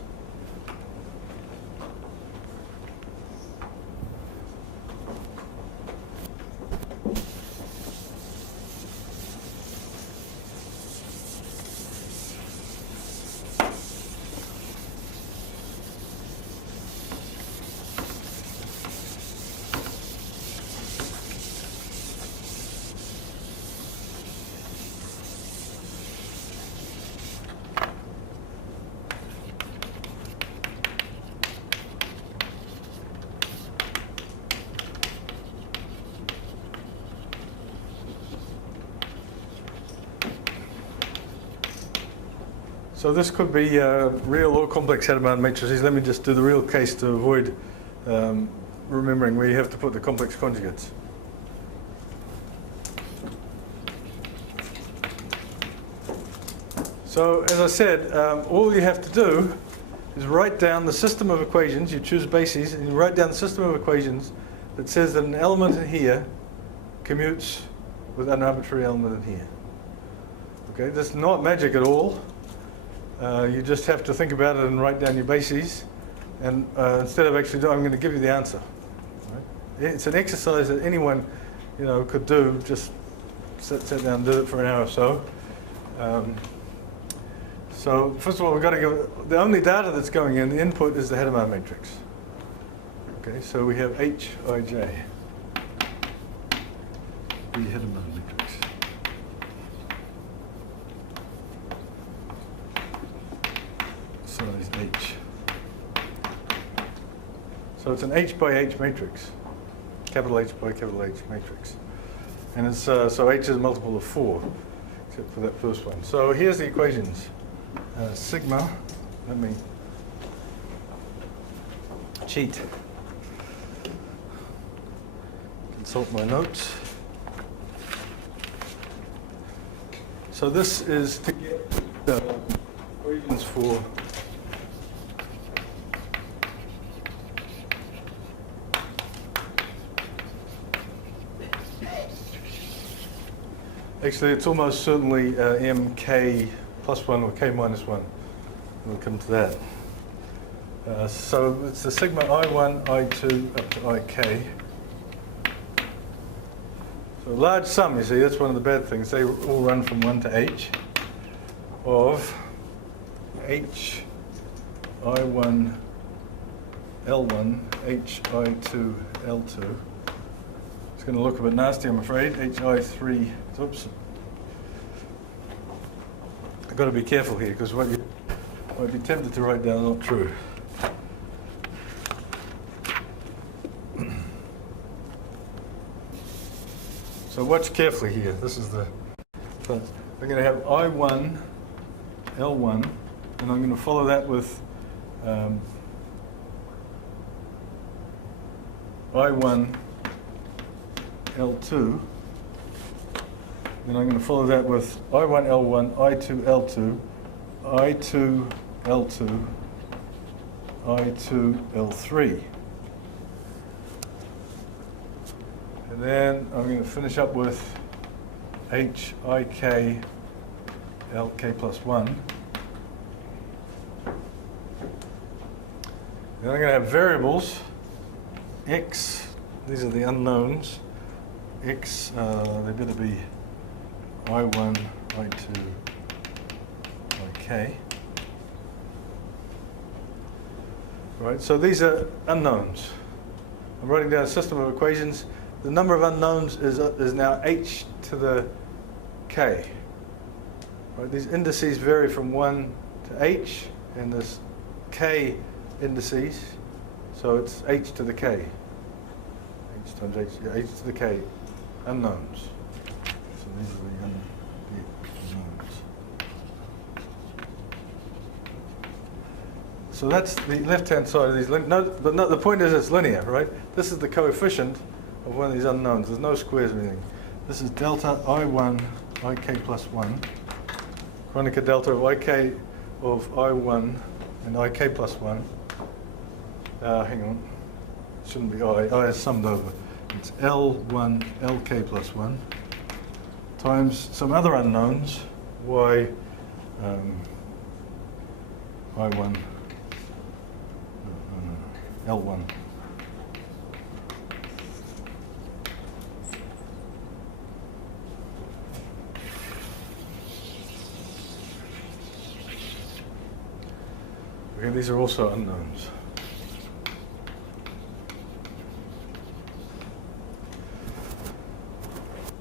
So this could be real or complex Hadamard matrices. Let me just do the real case to avoid remembering where you have to put the complex conjugates. So as I said, all you have to do is write down the system of equations. You choose bases and you write down the system of equations that says that an element in here commutes with an arbitrary element in here. Okay, this is not magic at all. You just have to think about it and write down your bases. And instead of actually doing, I'm going to give you the answer. Right? It's an exercise that anyone, could do. Just sit down and do it for an hour or so. So first of all, we've got to give the only data that's going in. The input is the Hadamard matrix. Okay, so we have Hij, the Hadamard matrix. Size H. So it's an H by H matrix, capital H by capital H matrix, and it's so H is a multiple of 4, except for that first one. So here's the equations. Sigma. Let me cheat. Consult my notes. So this is to get the equations for actually it's almost certainly mk plus 1 or k minus 1. We'll come to that. So it's the sigma I1, I2 up to ik. So a large sum, you see, that's one of the bad things. They all run from 1 to h of h I1 L1, h I2 L2. It's going to look a bit nasty, I'm afraid. h I3, oops. I've got to be careful here because what you might be tempted to write down is not true. So watch carefully here. This is the. So I'm going to have I1, L1, and I'm going to follow that with I1, L2. Then I'm going to follow that with I1, L1, I2, L2, I2, L2, I2, L3. And then I'm going to finish up with H, IK, LK plus 1. Then I'm going to have variables, X, these are the unknowns, X, they better be I1, I2, IK. Right, so these are unknowns. I'm writing down a system of equations. The number of unknowns is now h to the k. Right, these indices vary from 1 to h, and this k indices, so it's h to the k. H times h, yeah, h to the k unknowns. So these are the unknowns. So that's the left-hand side of these. But the point is it's linear, right? This is the coefficient of one of these unknowns. There's no squares or anything. This is delta I1 ik plus 1. Kronecker delta of ik of I1 and ik plus 1. Hang on. It shouldn't be I is summed over. It's L1 lk plus 1 times some other unknowns, y I1 L1. Okay, these are also unknowns.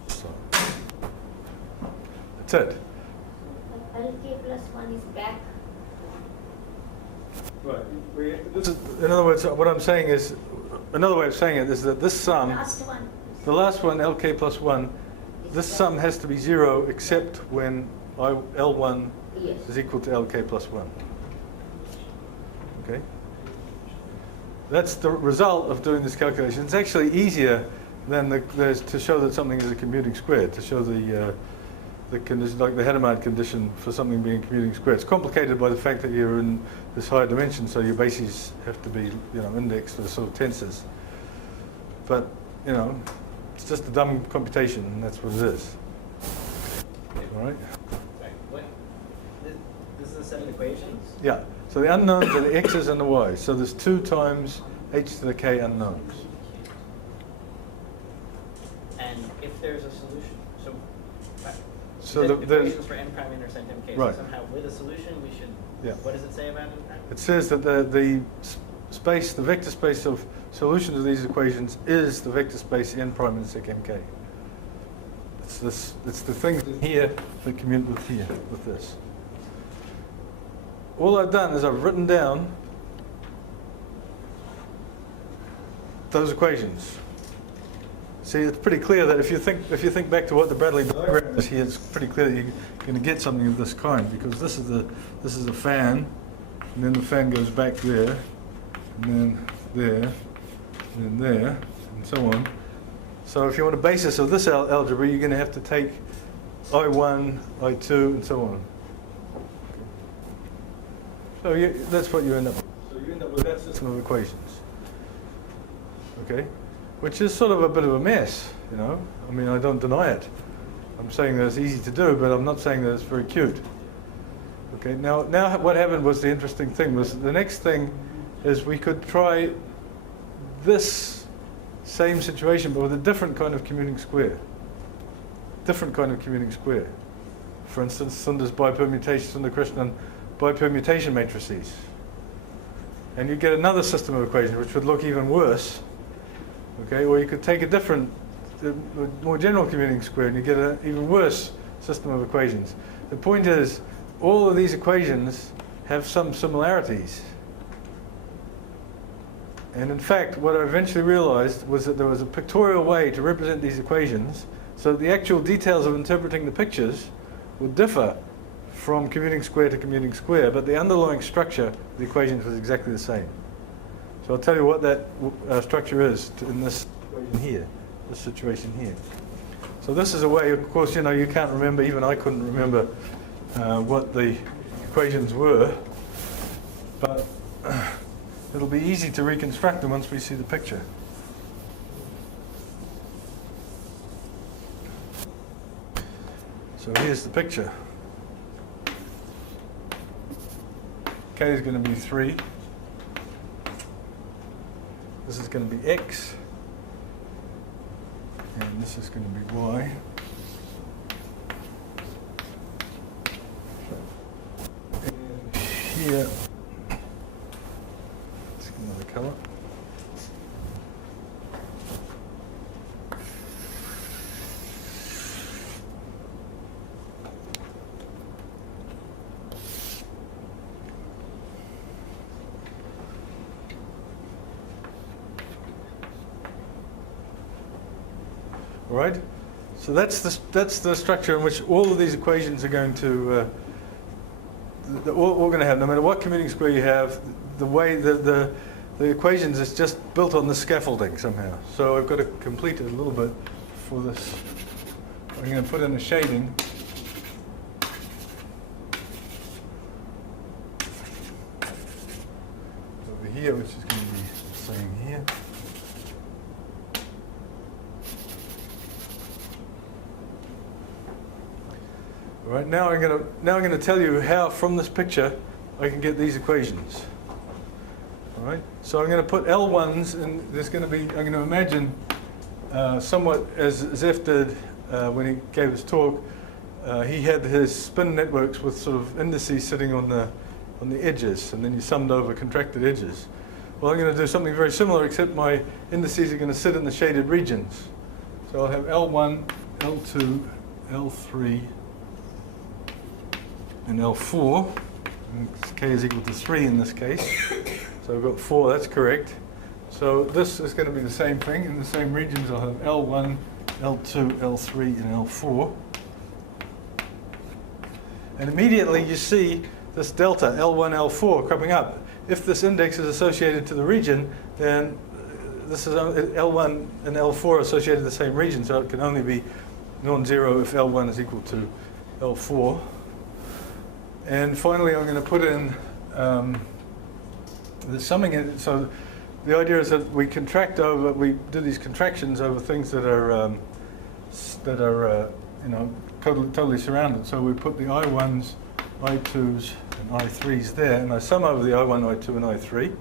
So, that's it. LK plus 1 is back. Right. This is, in other words, what I'm saying is, another way of saying it is that this sum, Last one. the last one, lk plus 1, this sum has to be 0 except when L1 Yes. is equal to lk plus 1. Okay? That's the result of doing this calculation. It's actually easier than to show that something is a commuting square, to show the condition, like the Hadamard condition for something being a commuting square. It's complicated by the fact that you're in this higher dimension, so your bases have to be, indexed for sort of tensors. But, it's just a dumb computation, and that's what it is. All right? Sorry, what? This is a set of equations? Yeah. So the unknowns are the x's and the y's. So there's 2 times h to the k unknowns. And if there's a solution, So the there's, equations for n prime intersect mk, Right. so somehow with a solution we should, Yeah. what does it say about n prime? it says that the space, the vector space of solutions of these equations is the vector space n prime intersect mk. It's the things in here that commute with here, with this. All I've done is I've written down those equations. See, it's pretty clear that if you think back to what the Bradley diagram is here, it's pretty clear that you're going to get something of this kind, because this is a fan, and then the fan goes back there, and then there, and then there, and so on. So if you want a basis of this algebra, you're going to have to take I1, I2, and so on. So that's what you end up with. So you end up with that system of equations. Okay? Which is sort of a bit of a mess, I mean, I don't deny it. I'm saying that it's easy to do, but I'm not saying that it's very cute. Okay, now what happened was, the interesting thing was, the next thing is we could try this same situation, but with a different kind of commuting square. Different kind of commuting square. For instance, Sunder's bipermutation, Sundar-Krishnan bipermutation matrices. And you get another system of equations which would look even worse. Okay, or you could take a different, more general commuting square, and you get an even worse system of equations. The point is, all of these equations have some similarities. And in fact, what I eventually realized was that there was a pictorial way to represent these equations, so that the actual details of interpreting the pictures would differ from commuting square to commuting square, but the underlying structure of the equations was exactly the same. So I'll tell you what that structure is in this equation here, this situation here. So this is a way, of course, you can't remember, even I couldn't remember what the equations were, but it'll be easy to reconstruct them once we see the picture. So here's the picture. K is going to be 3. This is going to be X. And this is going to be Y. And here, let's get another color. All right? So that's the structure in which all of these equations are going to, all going to have, no matter what commuting square you have, the way the equations is just built on the scaffolding somehow. So I've got to complete it a little bit for this. I'm going to put in a shading. Over here, which is going to be the same here. All right, now I'm going to tell you how from this picture I can get these equations. All right, so I'm going to put L1s, and there's going to be, I'm going to imagine somewhat as Zeph did when he gave his talk. He had his spin networks with sort of indices sitting on the edges, and then you summed over contracted edges. Well, I'm going to do something very similar, except my indices are going to sit in the shaded regions. So I'll have L1, L2, L3, and L4. And K is equal to 3 in this case. So I've got 4, that's correct. So this is going to be the same thing. In the same regions, I'll have L1, L2, L3, and L4. And immediately you see this delta, L1, L4, cropping up. If this index is associated to the region, then this is L1 and L4 are associated to the same region, so it can only be non-zero if L1 is equal to L4. And finally, I'm going to put in the summing. So the idea is that we contract over, we do these contractions over things that are you know, totally surrounded. So we put the I1s, I2s, and I3s there, and I sum over the I1, I2, and I3.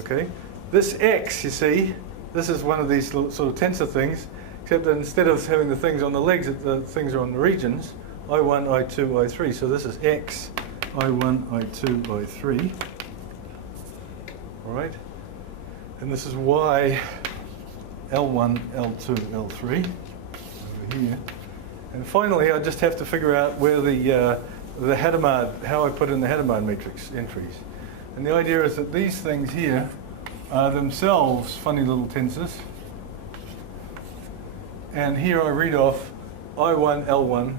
Okay. This X, you see, this is one of these sort of tensor things, except that instead of having the things on the legs, the things are on the regions. I1, I2, I3. So this is X, I1, I2, I3. All right? And this is Y, L1, L2, L3 over here. And finally, I just have to figure out where the Hadamard, how I put in the Hadamard matrix entries. And the idea is that these things here are themselves funny little tensors. And here I read off I1, L1,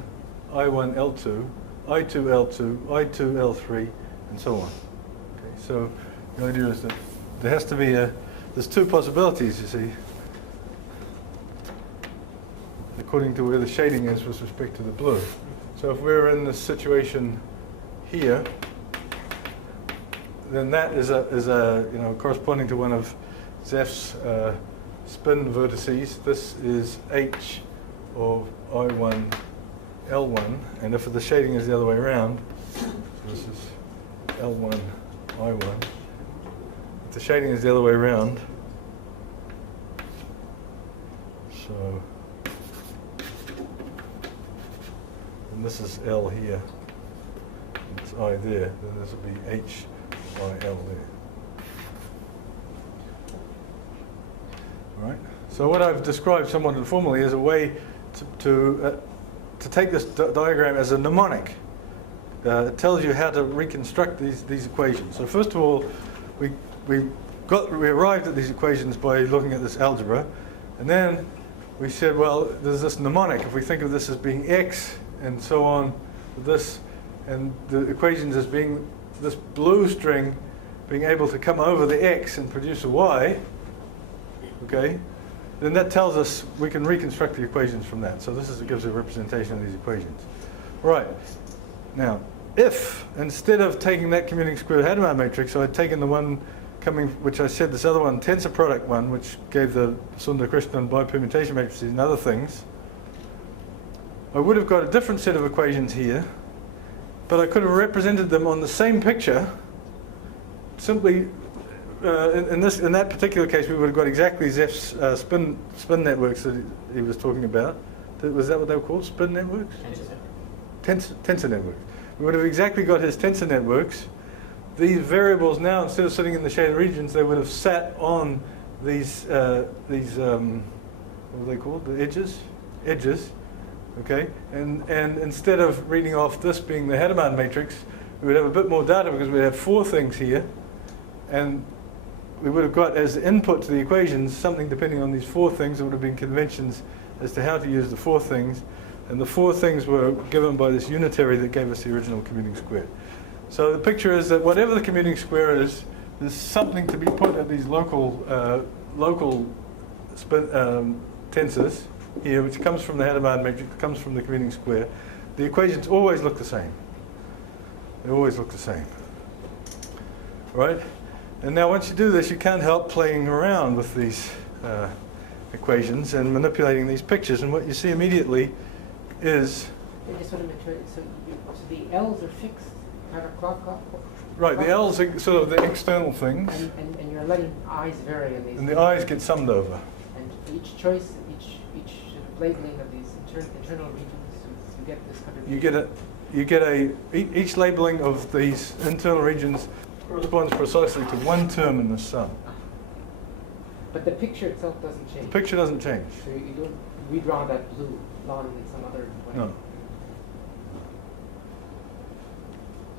I1, L2, I2, L2, I2, L3, and so on. Okay, so the idea is that there has to be there's two possibilities, you see, according to where the shading is with respect to the blue. So if we're in this situation here, then that is a you know, corresponding to one of Zeph's spin vertices. This is H of I1, L1, and if the shading is the other way around, so this is L1, I1. If the shading is the other way around, so, and this is L here, and it's I there, then this will be H, I, L there. All right. So what I've described somewhat informally is a way to take this diagram as a mnemonic. It tells you how to reconstruct these equations. So first of all, we arrived at these equations by looking at this algebra, and then we said, well, there's this mnemonic. If we think of this as being x and so on, this, and the equations as being this blue string being able to come over the x and produce a y, okay, then that tells us we can reconstruct the equations from that. So this gives a representation of these equations. Right. Now, if instead of taking that commuting square Hadamard matrix, I'd taken the one coming, which I said this other one, tensor product one, which gave the Sundar-Krishnan bipermutation matrices and other things, I would have got a different set of equations here, but I could have represented them on the same picture. Simply, in that particular case, we would have got exactly Zeph's spin networks that he was talking about. Was that what they were called? Spin networks? Tensor networks. We would have exactly got his tensor networks. These variables now, instead of sitting in the shaded regions, they would have sat on these what are they called? The edges. Okay, and instead of reading off this being the Hadamard matrix, we would have a bit more data because we'd have 4 things here, and we would have got as input to the equations something depending on these 4 things that would have been conventions as to how to use the four things, and the four things were given by this unitary that gave us the original commuting square. So the picture is that whatever the commuting square is, there's something to be put at these local tensors here, which comes from the Hadamard matrix, comes from the commuting square. The equations always look the same. They always look the same. Right? And now once you do this, you can't help playing around with these equations and manipulating these pictures. And what you see immediately is... I just want to make sure, so the L's are fixed, counterclockwise? Right, the L's are sort of the external things. And you're letting I's vary in these. And the I's get summed over. And each choice, each labeling of these internal regions, you get this kind of... Each labeling of these internal regions corresponds precisely to one term in the sum. But the picture itself doesn't change. The picture doesn't change. So you don't redraw that blue line in some other way. No.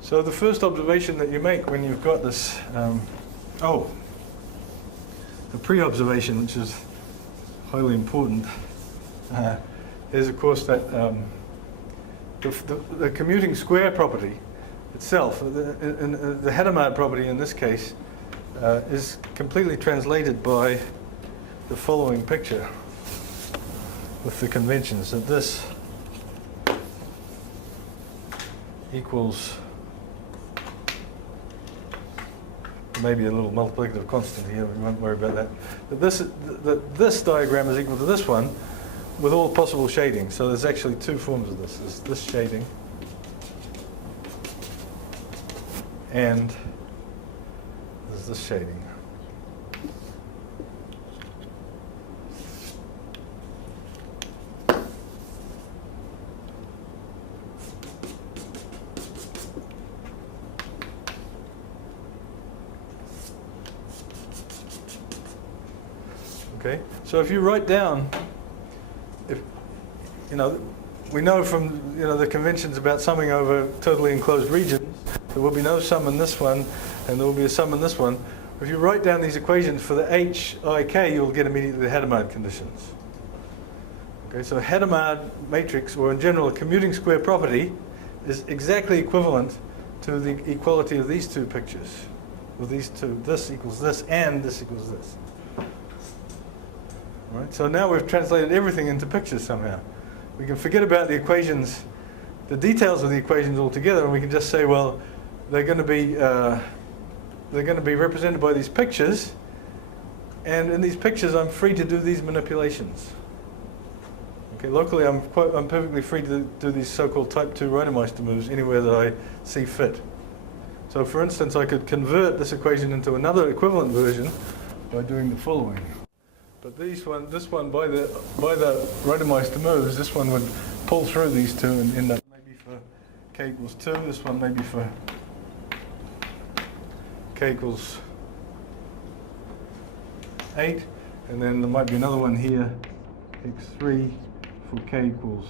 So the first observation that you make when you've got this, the pre-observation, which is highly important, is of course that the commuting square property itself, the Hadamard property in this case, is completely translated by the following picture with the conventions that this equals maybe a little multiplicative constant here, we won't worry about that. That this diagram is equal to this one with all possible shading. So there's actually two forms of this. There's this shading and there's this shading. Okay, so if you write down, we know from the conventions about summing over totally enclosed regions, there will be no sum in this one, and there will be a sum in this one. If you write down these equations for the HIK, you'll get immediately the Hadamard conditions. Okay, so Hadamard matrix, or in general, a commuting square property, is exactly equivalent to the equality of these two pictures. With these two, this equals this, and this equals this. Right, so now we've translated everything into pictures somehow. We can forget about the equations, the details of the equations altogether, and we can just say, well, they're going to be represented by these pictures, and in these pictures I'm free to do these manipulations. Okay, locally I'm perfectly free to do these so-called type 2 Reidemeister moves anywhere that I see fit. So for instance, I could convert this equation into another equivalent version by doing the following. But this one by the Reidemeister moves, this one would pull through these two and end up maybe for k equals 2, this one maybe for k equals 8, and then there might be another one here, x3 for k equals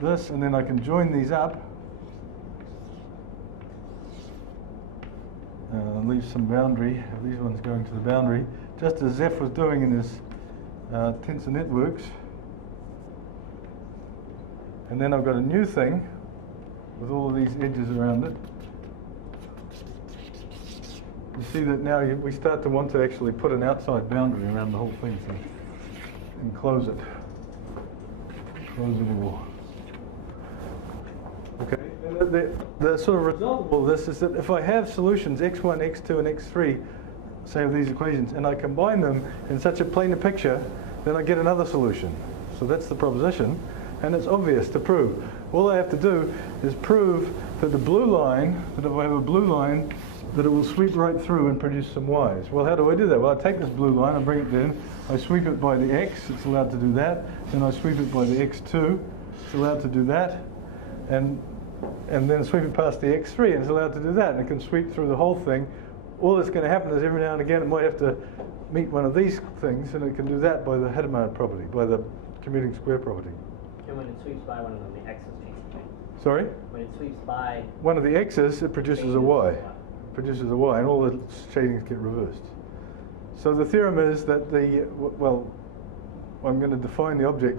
this, and then I can join these up and leave some boundary, if these ones going to the boundary, just as Zeph was doing in his tensor networks. And then I've got a new thing with all of these edges around it. You see that now we start to want to actually put an outside boundary around the whole thing and close it. Close it all. Okay. And the sort of result of all this is that if I have solutions x1, x2, and x3, say of these equations, and I combine them in such a planar picture, then I get another solution. So that's the proposition, and it's obvious to prove. All I have to do is prove that the blue line, that if I have a blue line, that it will sweep right through and produce some y's. Well, how do I do that? Well, I take this blue line, I bring it in, I sweep it by the x, it's allowed to do that, then I sweep it by the x2, it's allowed to do that, and then sweep it past the x3, and it's allowed to do that, and it can sweep through the whole thing. All that's going to happen is every now and again it might have to meet one of these things, and it can do that by the Hadamard property, by the commuting square property. And when it sweeps by one of them, the x's change. Sorry? When it sweeps by One of the x's, it produces a y. Produces a y, and all the shadings get reversed. So the theorem is that I'm going to define the object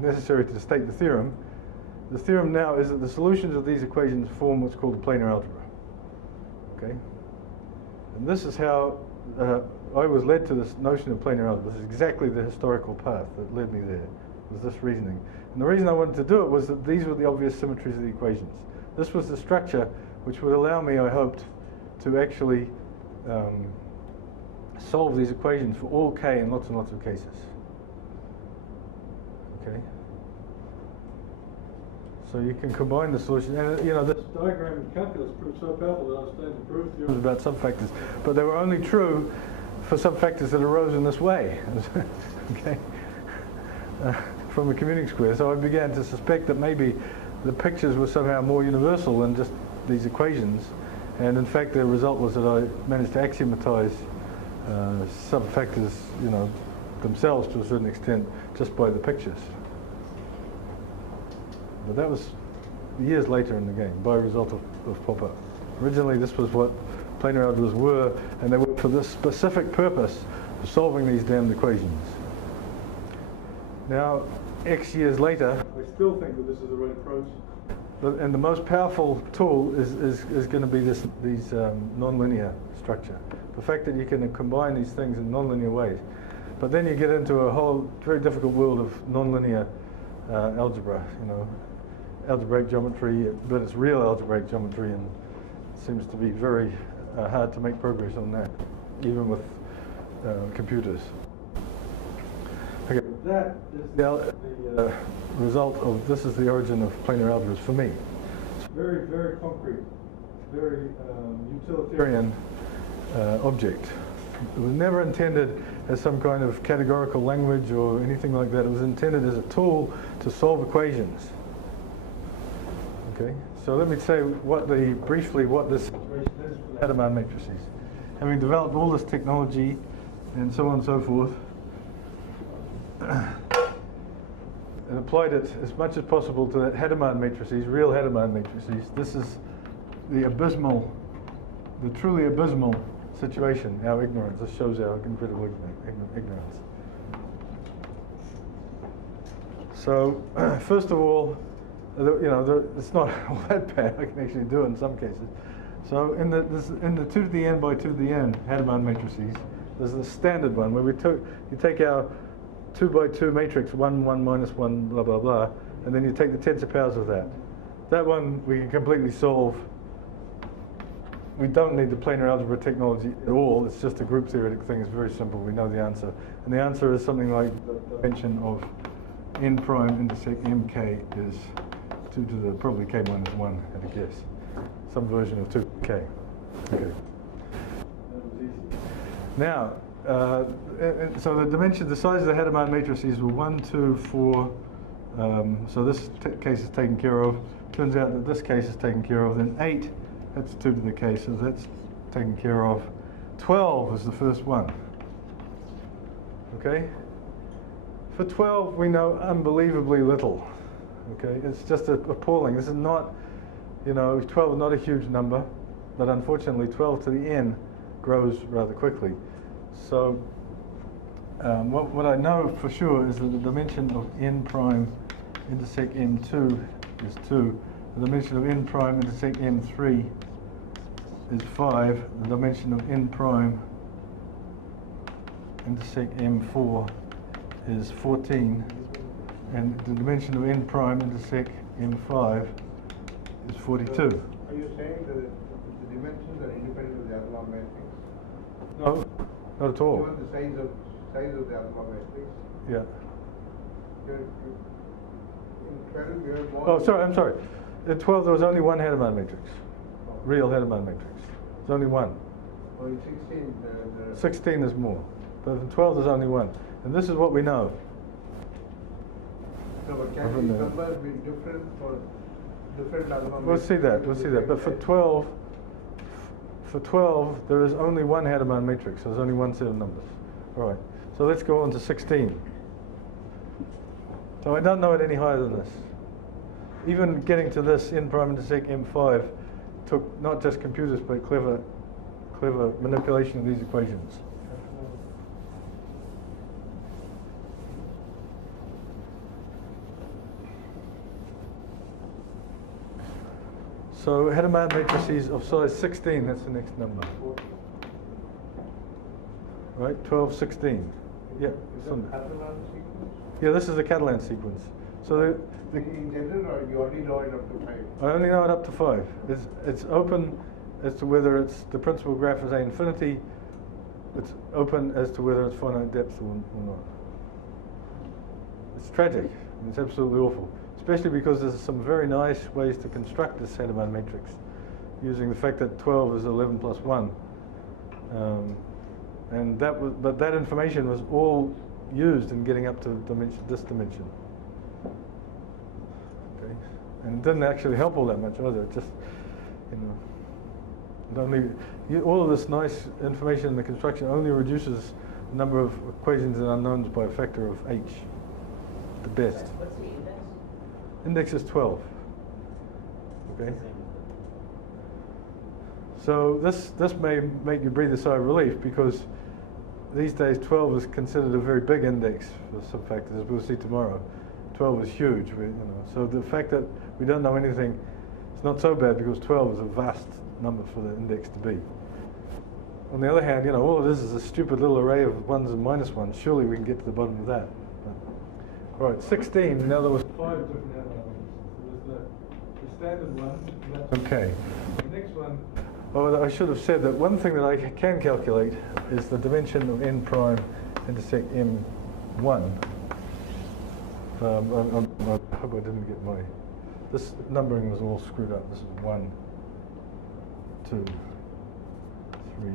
necessary to state the theorem. The theorem now is that the solutions of these equations form what's called a planar algebra. Okay? And this is how I was led to this notion of planar algebra. This is exactly the historical path that led me there, was this reasoning. And the reason I wanted to do it was that these were the obvious symmetries of the equations. This was the structure which would allow me, I hoped, to actually solve these equations for all k in lots and lots of cases. Okay? So you can combine the solution, and you know, this diagram in calculus proved so powerful that I was starting to prove theorems about subfactors, but they were only true for subfactors that arose in this way. Okay, from a commuting square. So I began to suspect that maybe the pictures were somehow more universal than just these equations, and in fact the result was that I managed to axiomatize subfactors, you know, themselves to a certain extent just by the pictures. But that was years later in the game, by result of pop-up. Originally this was what planar algebras were, and they were for this specific purpose of solving these damned equations. Now, X years later, I still think that this is the right approach. And the most powerful tool is going to be these nonlinear structure. The fact that you can combine these things in nonlinear ways. But then you get into a whole very difficult world of nonlinear algebra, you know, algebraic geometry, but it's real algebraic geometry, and it seems to be very hard to make progress on that, even with computers. Okay, that is the result of, this is the origin of planar algebras for me. It's very, very concrete, very utilitarian object. It was never intended as some kind of categorical language or anything like that. It was intended as a tool to solve equations. Okay, so let me say briefly what this situation is for the Hadamard matrices. Having developed all this technology and so on and so forth, and applied it as much as possible to Hadamard matrices, real Hadamard matrices. This is the truly abysmal situation, our ignorance. This shows our incredible ignorance. So, first of all, you know, it's not all that bad. I can actually do it in some cases. So, in the 2 to the n by 2 to the n Hadamard matrices, there's the standard one where you take our 2 by 2 matrix, 1, 1, minus 1, blah, blah, blah, and then you take the tensor powers of that. That one we can completely solve. We don't need the planar algebra technology at all. It's just a group theoretic thing. It's very simple. We know the answer. And the answer is something like the dimension of n prime intersect mk is 2 to the probably k minus 1 at a guess. Some version of 2k. Okay. That was easy. Now, so the size of the Hadamard matrices were 1, 2, 4. So this case is taken care of. Turns out that this case is taken care of. Then 8, that's 2 to the k, so that's taken care of. 12 is the first one. Okay? For 12, we know unbelievably little. Okay? It's just appalling. This is not, you know, 12 is not a huge number, but unfortunately 12 to the n grows rather quickly. So what I know for sure is that the dimension of n prime intersect m2 is 2. The dimension of n prime intersect m3 is 5. The dimension of n prime intersect m4 is 14. And the dimension of n prime intersect m5 is 42. So are you saying that the dimensions are independent of the Hadamard matrix? No, not at all. You want the size of the Hadamard matrix? Yeah. In 12 you have more. Oh, sorry, I'm sorry. At 12 there was only one Hadamard matrix. Real Hadamard matrix. There's only one. Well, in 16, 16 is more. But in 12 there's only one. And this is what we know. No, but can these numbers be different for different Hadamard We'll see that, we'll see that. But for 12, there is only one Hadamard matrix. So there's only one set of numbers. All right. So let's go on to 16. So I don't know it any higher than this. Even getting to this n prime intersect m5 took not just computers but clever manipulation of these equations. So Hadamard matrices of size 16, that's the next number. Right, 12, 16. Yeah. Yeah, this is the Catalan sequence. So In general, or you only know it up to 5? I only know it up to 5. It's open as to whether it's the principal graph is A infinity. It's open as to whether it's finite depth or not. It's tragic. It's absolutely awful. Especially because there's some very nice ways to construct this Hadamard matrix using the fact that 12 is 11 plus 1. And but that information was all used in getting up to this dimension. Okay, and it didn't actually help all that much either. It just, it only all of this nice information in the construction only reduces the number of equations and unknowns by a factor of h, the best. What's the index? Index is 12. Okay. So this may make you breathe a sigh of relief, because these days 12 is considered a very big index for subfactors, as we'll see tomorrow. 12 is huge, so the fact that we don't know anything, it's not so bad, because 12 is a vast number for the index to be. On the other hand, all it is a stupid little array of 1s and minus 1s. Surely we can get to the bottom of that. All right, 16. Now there was 5 different elements. There was the standard one. That's okay. The next one. Oh, I should have said that one thing that I can calculate is the dimension of n prime intersect m1. I hope I didn't get this numbering was all screwed up. This is 1, 2, 3,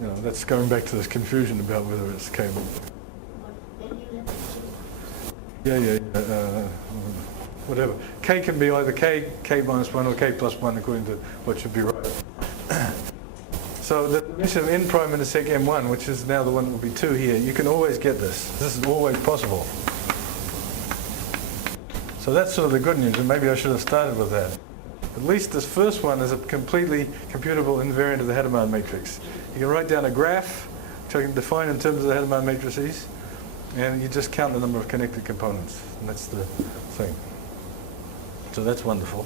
4. That's going back to this confusion about whether it's K. Yeah. Whatever. K can be either K minus 1 or K plus 1 according to what should be right. So the dimension of n prime intersect m1, which is now the one that will be 2 here, you can always get this. This is always possible. So that's sort of the good news, and maybe I should have started with that. At least this first one is a completely computable invariant of the Hadamard matrix. You can write down a graph, which I can define in terms of the Hadamard matrices, and you just count the number of connected components, and that's the thing. So that's wonderful.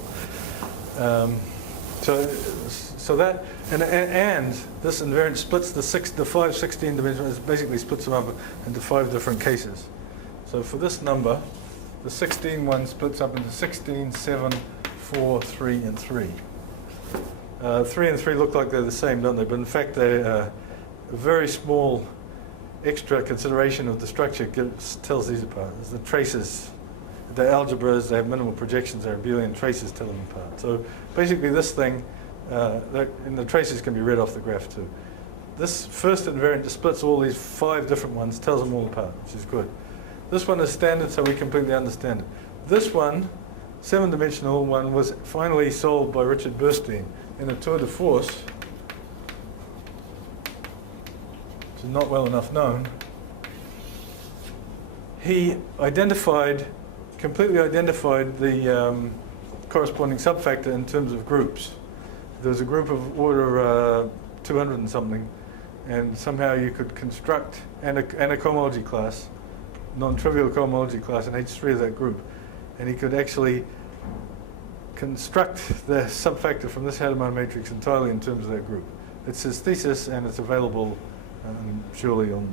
So that and this invariant splits the 5 16 dimensions, basically splits them up into 5 different cases. So for this number, the 16 one splits up into 16, 7, 4, 3, and 3. 3 and 3 look like they're the same, don't they? But in fact, they're a very small extra consideration of the structure tells these apart. There's the traces. The algebras, they have minimal projections, they're abelian traces tell them apart. So basically this thing, and the traces can be read off the graph too. This first invariant just splits all these 5 different ones, tells them all apart, which is good. This one is standard, so we completely understand it. This one, 7-dimensional one, was finally solved by Richard Burstein in a tour de force, which is not well enough known. He completely identified the corresponding subfactor in terms of groups. There's a group of order 200 and something, and somehow you could construct, and a cohomology class, non-trivial cohomology class in H3 of that group, and he could actually construct the subfactor from this Hadamard matrix entirely in terms of that group. It's his thesis, and it's available surely on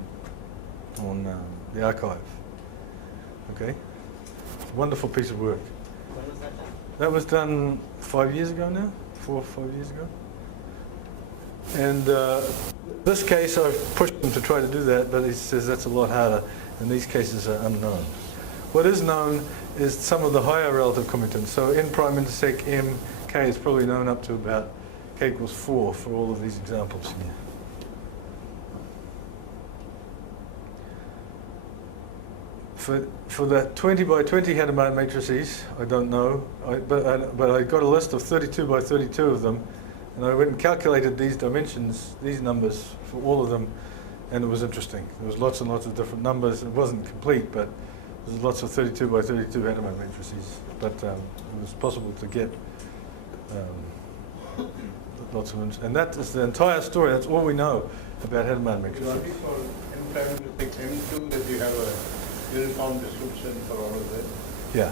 the archive. Okay, wonderful piece of work. When was that done? That was done 5 years ago now, 4 or 5 years ago. And this case, I've pushed him to try to do that, but he says that's a lot harder, and these cases are unknown. What is known is some of the higher relative commutants. So n prime intersect m k is probably known up to about k equals 4 for all of these examples here. For the 20 by 20 Hadamard matrices, I don't know, but I got a list of 32 by 32 of them, and I went and calculated these dimensions, these numbers for all of them, and it was interesting. There was lots and lots of different numbers. It wasn't complete, but there's lots of 32 by 32 Hadamard matrices. But it was possible to get lots of, and that is the entire story. That's all we know about Hadamard matrices. Only for n prime intersect m2 that you have a uniform description for all of that. Yeah.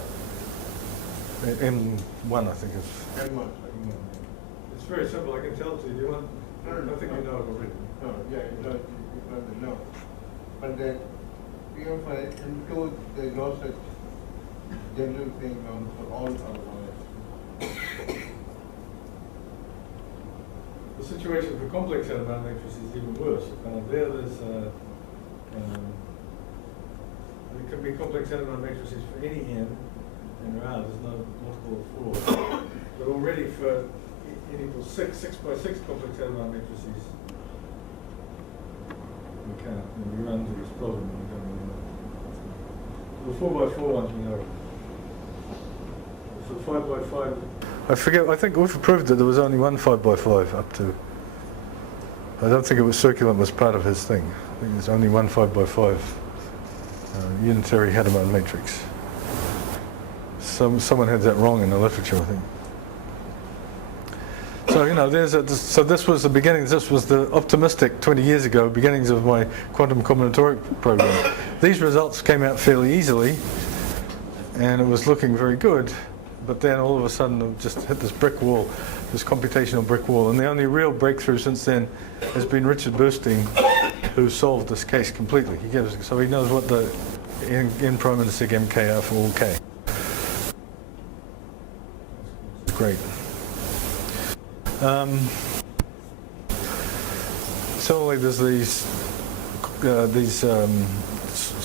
M1, I think it's. M1. It's very simple. I can tell it to you. Do you want? No, I think you know it already. No, yeah, you don't know. But then, for M2, there's no such general thing on for all our. The situation for complex element matrices is even worse. There can be complex element matrices for any n, and around there's no multiple of 4. But already for n equals 6 by 6 complex element matrices, we can't. We run into this problem. The 4 by 4 ones we know. So 5 by 5. I forget. I think we've proved that there was only one 5 by 5 up to. I don't think it was circulant was part of his thing. I think there's only one 5 by 5 unitary Hadamard matrix. Someone had that wrong in the literature, I think. So so this was the beginnings. This was the optimistic 20 years ago beginnings of my quantum combinatoric program. These results came out fairly easily, and it was looking very good. But then all of a sudden it just hit this brick wall, this computational brick wall. And the only real breakthrough since then has been Richard Burstein, who solved this case completely. So he knows what the n prime and sig mk are for all k. Great. Similarly, there's these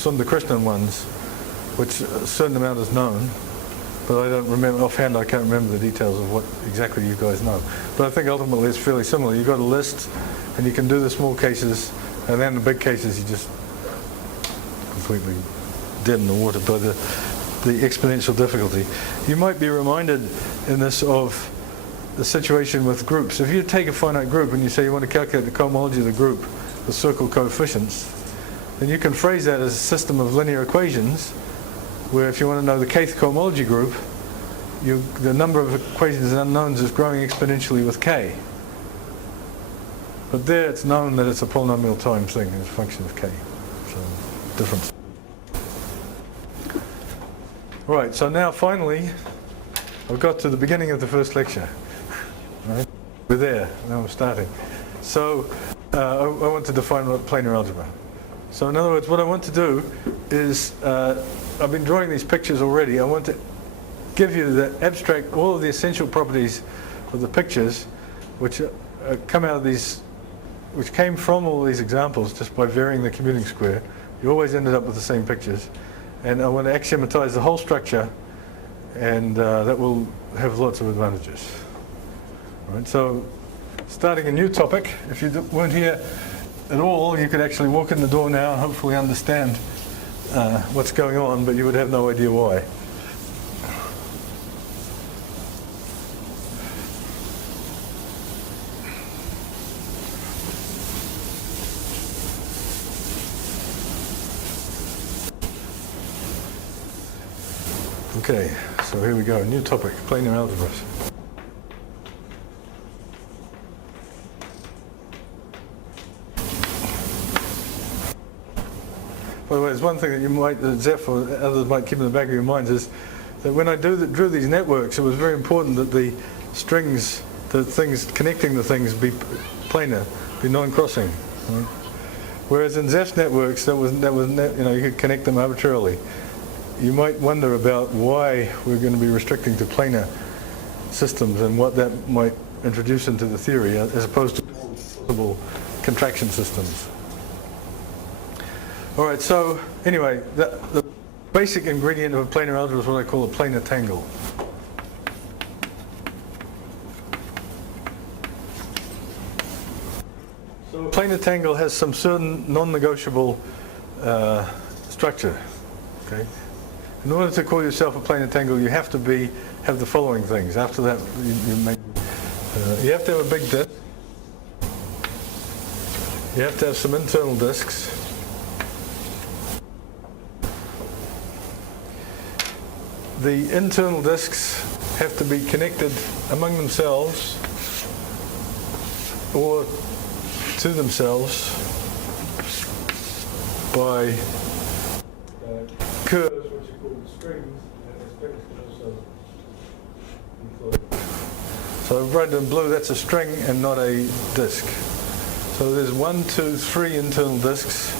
Sundakrishnan ones, which a certain amount is known. But I don't remember, offhand I can't remember the details of what exactly you guys know. But I think ultimately it's fairly similar. You've got a list, and you can do the small cases, and then the big cases you just completely dead in the water by the exponential difficulty. You might be reminded in this of the situation with groups. If you take a finite group and you say you want to calculate the cohomology of the group with circle coefficients, then you can phrase that as a system of linear equations where if you want to know the kth cohomology group, the number of equations and unknowns is growing exponentially with k. But there it's known that it's a polynomial time thing, it's a function of k. So, difference. Right, so now finally, I've got to the beginning of the first lecture. Right? We're there, now we're starting. So, I want to define planar algebra. So in other words, what I want to do is, I've been drawing these pictures already. I want to give you the abstract, all of the essential properties of the pictures, which come out of these, which came from all these examples just by varying the commuting square. You always ended up with the same pictures. And I want to axiomatize the whole structure, and that will have lots of advantages. Right, so starting a new topic, if you weren't here at all, you could actually walk in the door now and hopefully understand what's going on, but you would have no idea why. Okay, so here we go, new topic, planar algebras. By the way, there's one thing that you might, that Zeph or others might keep in the back of your minds is that when I drew these networks, it was very important that the strings, the things connecting the things, be planar, be non-crossing. Right? Whereas in Zeph's networks, you could connect them arbitrarily. You might wonder about why we're going to be restricting to planar systems and what that might introduce into the theory, as opposed to possible contraction systems. All right, so anyway, the basic ingredient of a planar algebra is what I call a planar tangle. So a planar tangle has some certain non-negotiable structure. Okay. In order to call yourself a planar tangle, you have to have the following things. After that, you have to have a big disk. You have to have some internal disks. The internal disks have to be connected among themselves or to themselves by curves, which are called strings, and aspects also So red and blue, that's a string and not a disk. So there's 1, 2, 3 internal disks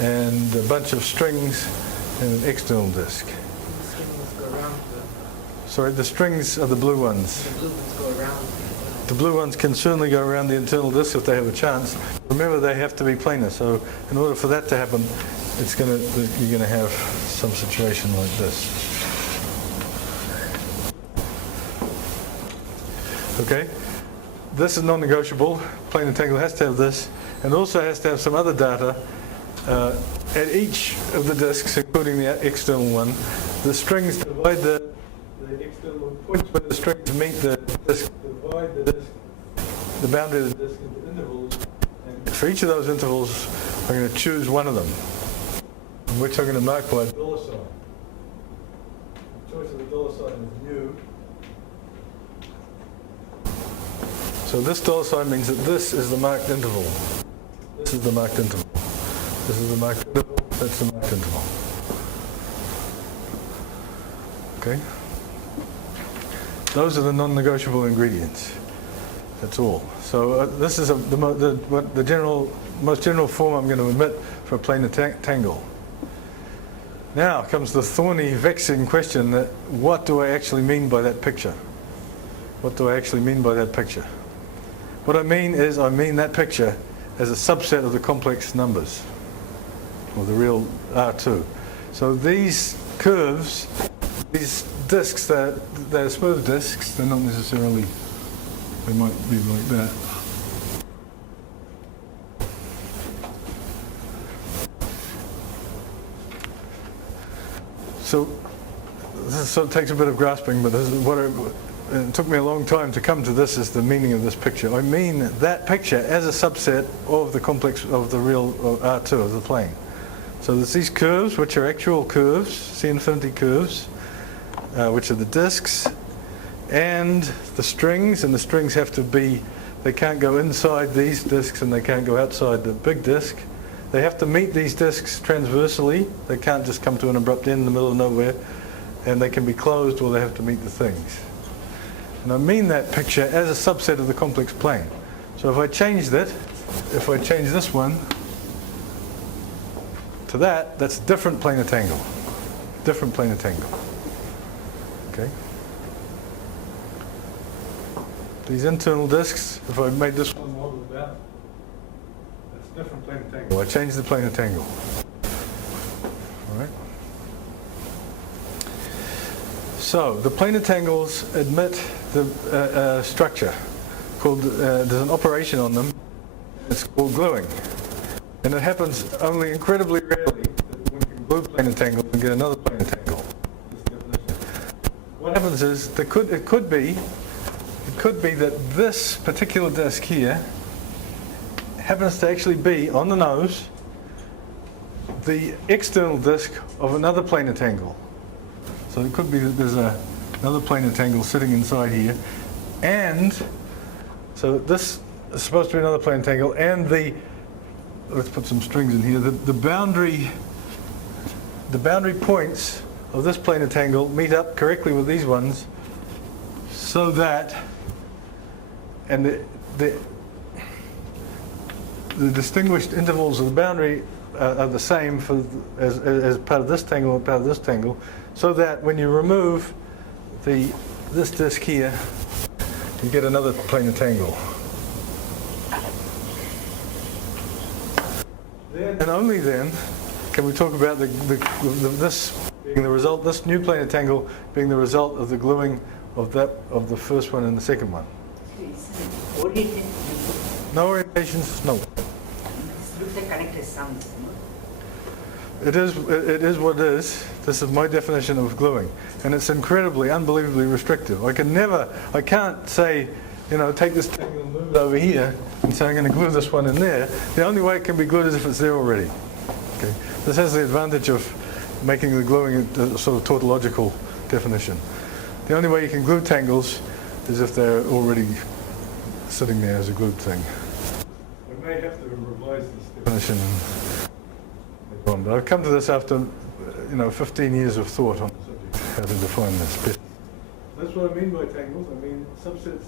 and a bunch of strings and an external disk. The strings go around Sorry, the strings are the blue ones. the blue ones go around. The blue ones can certainly go around the internal disk if they have a chance. Remember, they have to be planar. So in order for that to happen, you're going to have some situation like this. Okay, this is non-negotiable. Planar tangle has to have this, and also has to have some other data at each of the disks, including the external one. The strings divide the external points where the strings meet the disk, divide the disk, the boundary of the disk into intervals. And for each of those intervals, I'm going to choose one of them, which I'm going to mark by a dollar sign. The choice of the dollar sign is new. So this dollar sign means that this is the marked interval. This is the marked interval. This is the marked interval. That's the marked interval. Okay? Those are the non-negotiable ingredients. That's all. So this is the most general form I'm going to omit for a planar tangle. Now comes the thorny, vexing question that what do I actually mean by that picture? What do I actually mean by that picture? What I mean is I mean that picture as a subset of the complex numbers, or the real R2. So these curves, these disks, they're smooth disks, they're not necessarily, they might be like that. So this sort of takes a bit of grasping, but this is what it took me a long time to come to this as the meaning of this picture. I mean that picture as a subset of the complex, of the real R2, of the plane. So there's these curves, which are actual curves, C-infinity curves, which are the disks, and the strings have to be, they can't go inside these disks and they can't go outside the big disk. They have to meet these disks transversely. They can't just come to an abrupt end in the middle of nowhere, and they can be closed or they have to meet the things. And I mean that picture as a subset of the complex plane. So if I change this one to that, that's a different planar tangle. Different planar tangle. Okay? These internal disks, if I made this one model of that, that's a different planar tangle. I changed the planar tangle. All right? So the planar tangles admit the structure called, there's an operation on them, it's called gluing. And it happens only incredibly rarely that one can glue planar tangles and get another planar tangle. What happens is, it could be that this particular disk here happens to actually be, on the nose, the external disk of another planar tangle. So it could be that there's another planar tangle sitting inside here, and so this is supposed to be another planar tangle, and let's put some strings in here, the boundary points of this planar tangle meet up correctly with these ones, so that, and the distinguished intervals of the boundary are the same as part of this tangle and part of this tangle, so that when you remove this disk here, you get another planar tangle. Then and only then can we talk about this being the result, this new planar tangle being the result of the gluing of the first one and the second one. No orientations, no. Looks like connected sums. It is what it is. This is my definition of gluing, and it's incredibly, unbelievably restrictive. I can't say, take this tangle and move it over here and say I'm going to glue this one in there. The only way it can be glued is if it's there already. Okay. This has the advantage of making the gluing a sort of tautological definition. The only way you can glue tangles is if they're already sitting there as a glued thing. We may have to revise this definition later on, but I've come to this after 15 years of thought on the subject, how to define this. But That's what I mean by tangles. I mean subsets,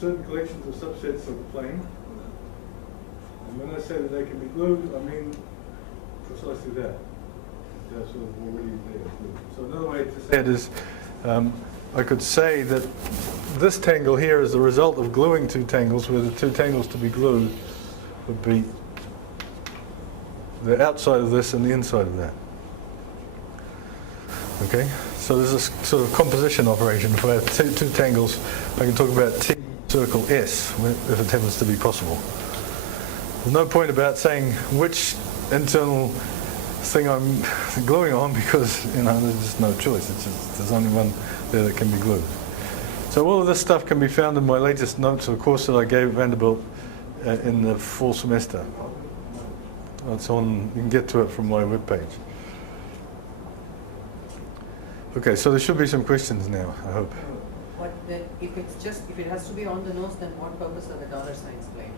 certain collections of subsets of the plane. And when I say that they can be glued, I mean precisely that. That's sort of already there. So another way to say it is, I could say that this tangle here is the result of gluing two tangles, where the two tangles to be glued would be the outside of this and the inside of that. Okay, so there's a sort of composition operation. If I have two tangles, I can talk about T circle S, if it happens to be possible. There's no point about saying which internal thing I'm gluing on, because there's just no choice. It's just, there's only one there that can be glued. So all of this stuff can be found in my latest notes of a course that I gave at Vanderbilt in the fall semester. It's on. You can get to it from my webpage. Okay, so there should be some questions now, I hope. What then, if it has to be on the nose, then what purpose are the dollar signs playing?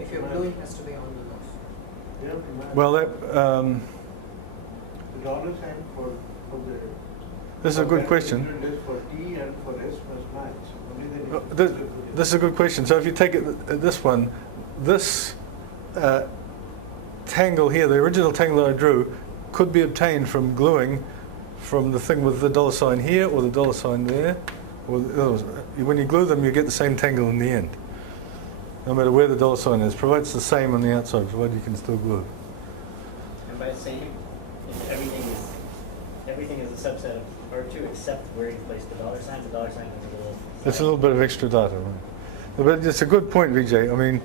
If your gluing has to be on the nose. Well, that, The dollar sign for the. this is a good question. Is for T and for S must match. Only then This is a good question. So if you take it, this one, this tangle here, the original tangle that I drew, could be obtained from gluing from the thing with the dollar sign here or the dollar sign there. Or when you glue them, you get the same tangle in the end. No matter where the dollar sign is, provided it's the same on the outside, provided you can still glue it. And by saying everything is a subset of R2 except where you place the dollar sign. The dollar sign has a little. It's a little bit of extra data, right? But it's a good point, Vijay. I mean,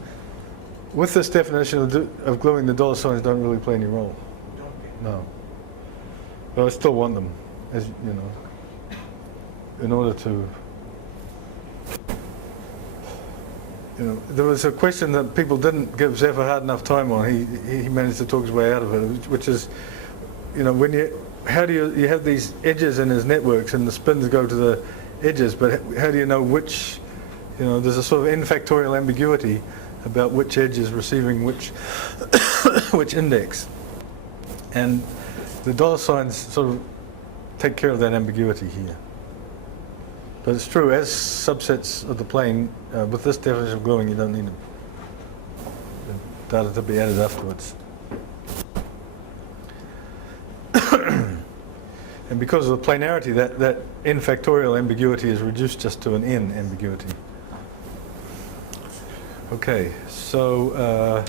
with this definition of gluing, the dollar signs don't really play any role. No. But I still want them, as you know, in order to. There was a question that people didn't give Zephyr hard enough time on. He managed to talk his way out of it, which is, when how do you have these edges in his networks and the spins go to the edges, but how do you know which, there's a sort of n factorial ambiguity about which edge is receiving which which index, and the dollar signs sort of take care of that ambiguity here. But it's true, as subsets of the plane, with this definition of gluing, you don't need the data to be added afterwards. And because of the planarity, that n factorial ambiguity is reduced just to an n ambiguity. Okay, so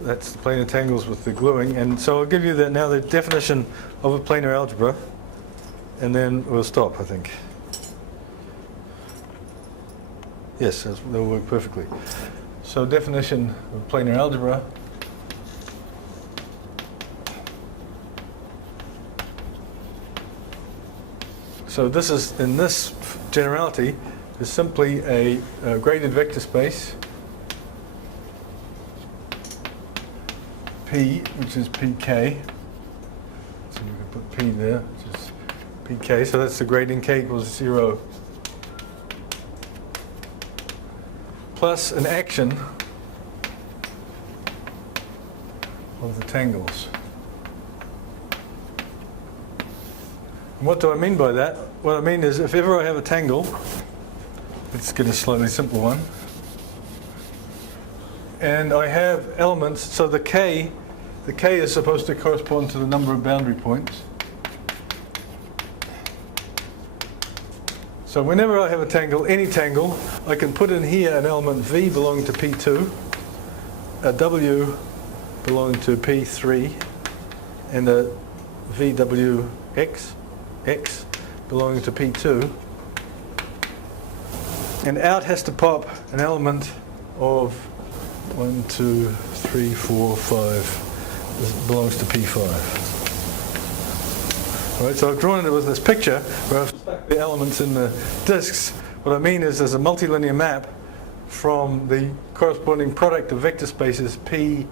that's the planar tangles with the gluing. And so I'll give you now the definition of a planar algebra, and then we'll stop, I think. Yes, that'll work perfectly. So definition of planar algebra. So this is, in this generality, is simply a graded vector space P, which is pk. So we can put P there, which is pk. So that's the gradient k equals 0. Plus an action of the tangles. And what do I mean by that? What I mean is, if ever I have a tangle, let's get a slightly simple one, and I have elements, so the k is supposed to correspond to the number of boundary points. So whenever I have a tangle, any tangle, I can put in here an element v belonging to P2, a w belonging to P3, and a VWX, x belonging to P2. And out has to pop an element of 1, 2, 3, 4, 5. This belongs to P5. All right, so I've drawn it with this picture where I've stuck the elements in the disks. What I mean is there's a multilinear map from the corresponding product of vector spaces P2,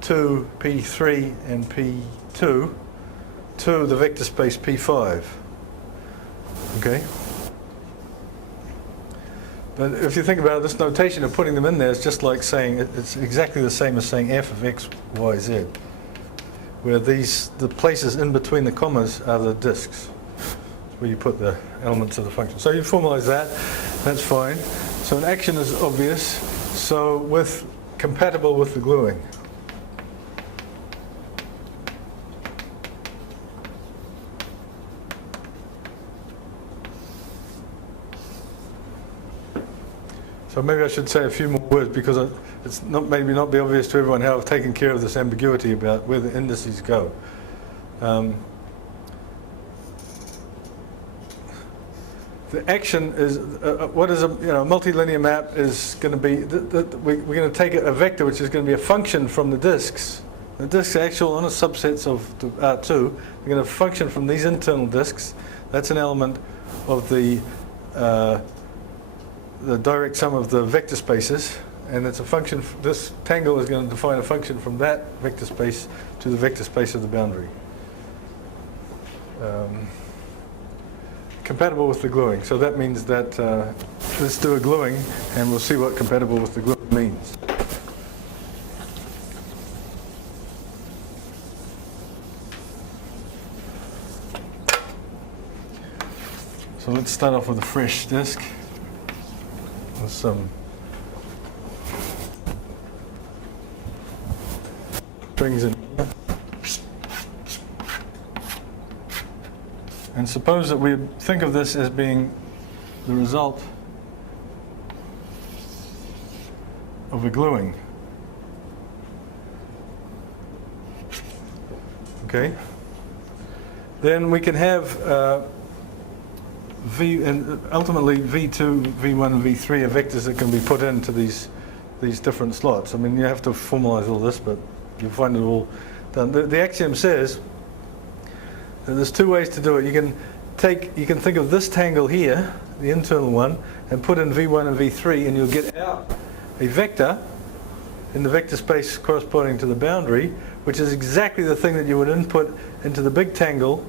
P3, and P2 to the vector space P5. Okay? But if you think about it, this notation of putting them in there is just like saying, it's exactly the same as saying f of x, y, z, where the places in between the commas are the disks. where you put the elements of the function. So you formalize that, that's fine. So an action is obvious, so compatible with the gluing. So maybe I should say a few more words, because it's maybe not be obvious to everyone how I've taken care of this ambiguity about where the indices go. The action is what is a multilinear map is going to be. We're going to take a vector which is going to be a function from the disks. The disks are actual honor subsets of the R2. They're going to function from these internal disks. That's an element of the direct sum of the vector spaces, and it's a function. This tangle is going to define a function from that vector space to the vector space of the boundary. Compatible with the gluing. So that means that let's do a gluing, and we'll see what compatible with the gluing means. So let's start off with a fresh disk with some strings in here. And suppose that we think of this as being the result of a gluing. Okay? Then we can have V, and ultimately V2, V1, and V3 are vectors that can be put into these different slots. I mean, you have to formalize all this, but you'll find it all done. The axiom says that there's two ways to do it. You can think of this tangle here, the internal one, and put in V1 and V3, and you'll get out a vector in the vector space corresponding to the boundary, which is exactly the thing that you would input into the big tangle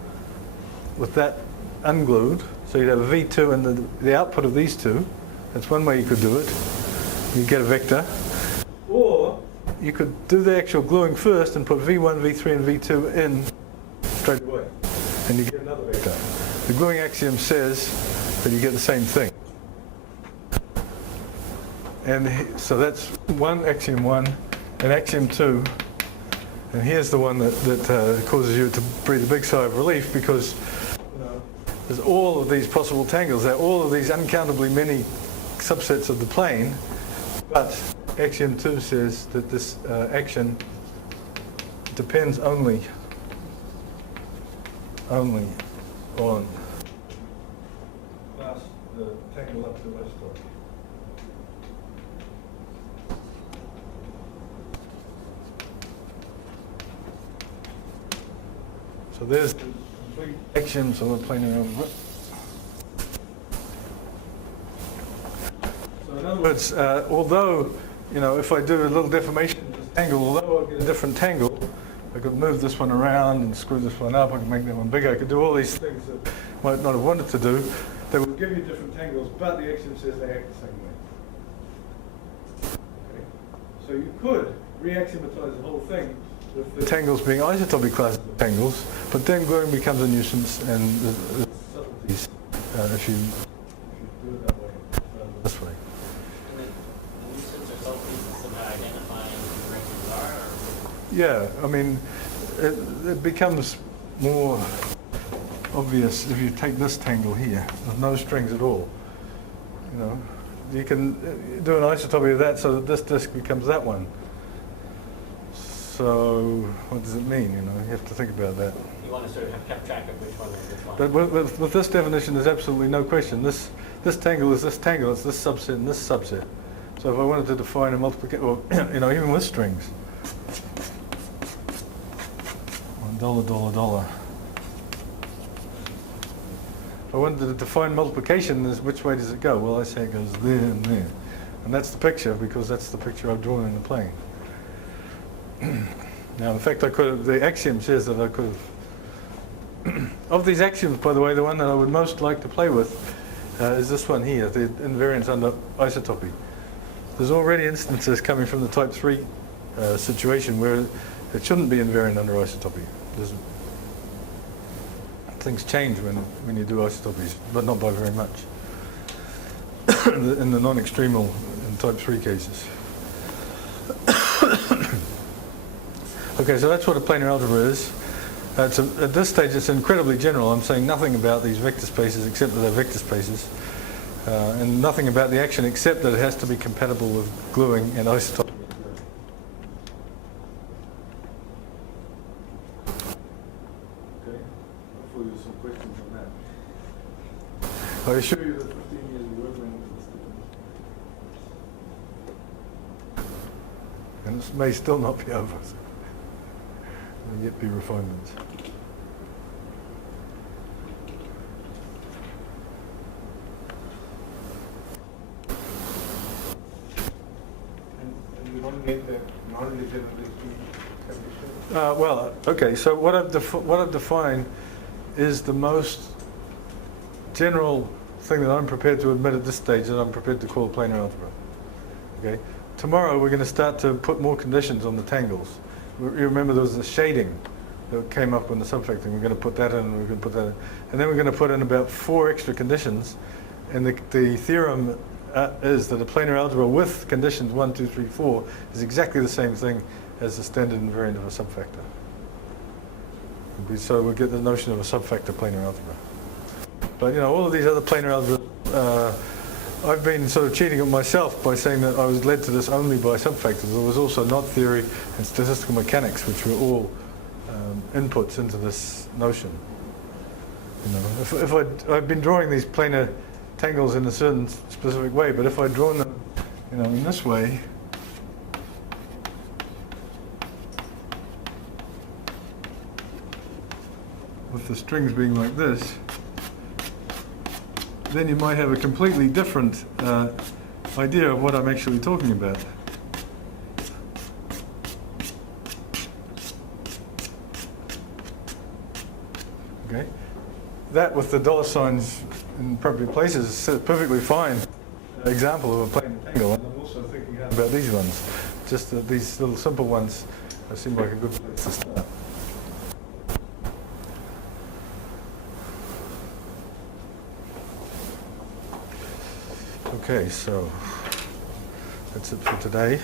with that unglued. So you'd have a V2 and the output of these two. That's one way you could do it. You get a vector. Or you could do the actual gluing first and put V1, V3, and V2 in straight away. And you get another vector. The gluing axiom says that you get the same thing. And so that's axiom 1, and axiom 2. And here's the one that causes you to breathe a big sigh of relief, because there's all of these possible tangles. There are all of these uncountably many subsets of the plane. But axiom 2 says that this action depends only on class the tangle up to west star. So there's the complete action, so we're planar over it. So in other words, although, if I do a little deformation of this tangle, although I get a different tangle, I could move this one around and screw this one up, I could make that one bigger, I could do all these things that I might not have wanted to do. They would give you different tangles, but the axiom says they act the same way. Okay. So you could re-axiomatize the whole thing with the tangles being isotopy classes of tangles, but then gluing becomes a nuisance, and there's subtleties if you do it that way rather than this way. And the nuisance or subtleties is about identifying who the rings are? Or? Yeah, I mean, it becomes more obvious if you take this tangle here with no strings at all. You can do an isotopy of that so that this disk becomes that one. So what does it mean? You have to think about that. You want to sort of have kept track of which one is which one. But with this definition, there's absolutely no question. This tangle is this tangle. It's this subset and this subset. So if I wanted to define a multiplication, or even with strings, $. If I wanted to define multiplication, which way does it go? Well, I say it goes there and there. And that's the picture, because that's the picture I've drawn in the plane. Now, in fact, the axiom says that I could have... Of these axioms, by the way, the one that I would most like to play with is this one here, the invariance under isotopy. There's already instances coming from the type 3 situation where it shouldn't be invariant under isotopy. things change when you do isotopies, but not by very much. In the non-extremal and type 3 cases. Okay, so that's what a planar algebra is. At this stage, it's incredibly general. I'm saying nothing about these vector spaces except that they're vector spaces, and nothing about the action except that it has to be compatible with gluing and isotopy. Okay, hopefully there's some questions on that. I assure you that 15 years of working with this different. And this may still not be over. So there will yet be refinements. And you don't make the non-degeneracy condition? Well, okay, so what I've defined is the most general thing that I'm prepared to admit at this stage that I'm prepared to call a planar algebra. Okay? Tomorrow we're going to start to put more conditions on the tangles. You remember there was a shading that came up in the subfactoring. We're going to put that in, and we're going to put that in. And then we're going to put in about 4 extra conditions. And the theorem is that a planar algebra with conditions 1, 2, 3, 4 is exactly the same thing as the standard invariant of a subfactor. So we'll get the notion of a subfactor planar algebra. But you know, all of these other planar algebras, I've been sort of cheating on myself by saying that I was led to this only by subfactors. There was also knot theory and statistical mechanics, which were all inputs into this notion. You know, I've been drawing these planar tangles in a certain specific way, but if I'd drawn them, you know, in this way, with the strings being like this, then you might have a completely different idea of what I'm actually talking about. Okay, that with the dollar signs in appropriate places is a perfectly fine example of a planar tangle. And I'm also thinking about these ones. Just that these little simple ones seem like a good place to start. Okay, so that's it for today.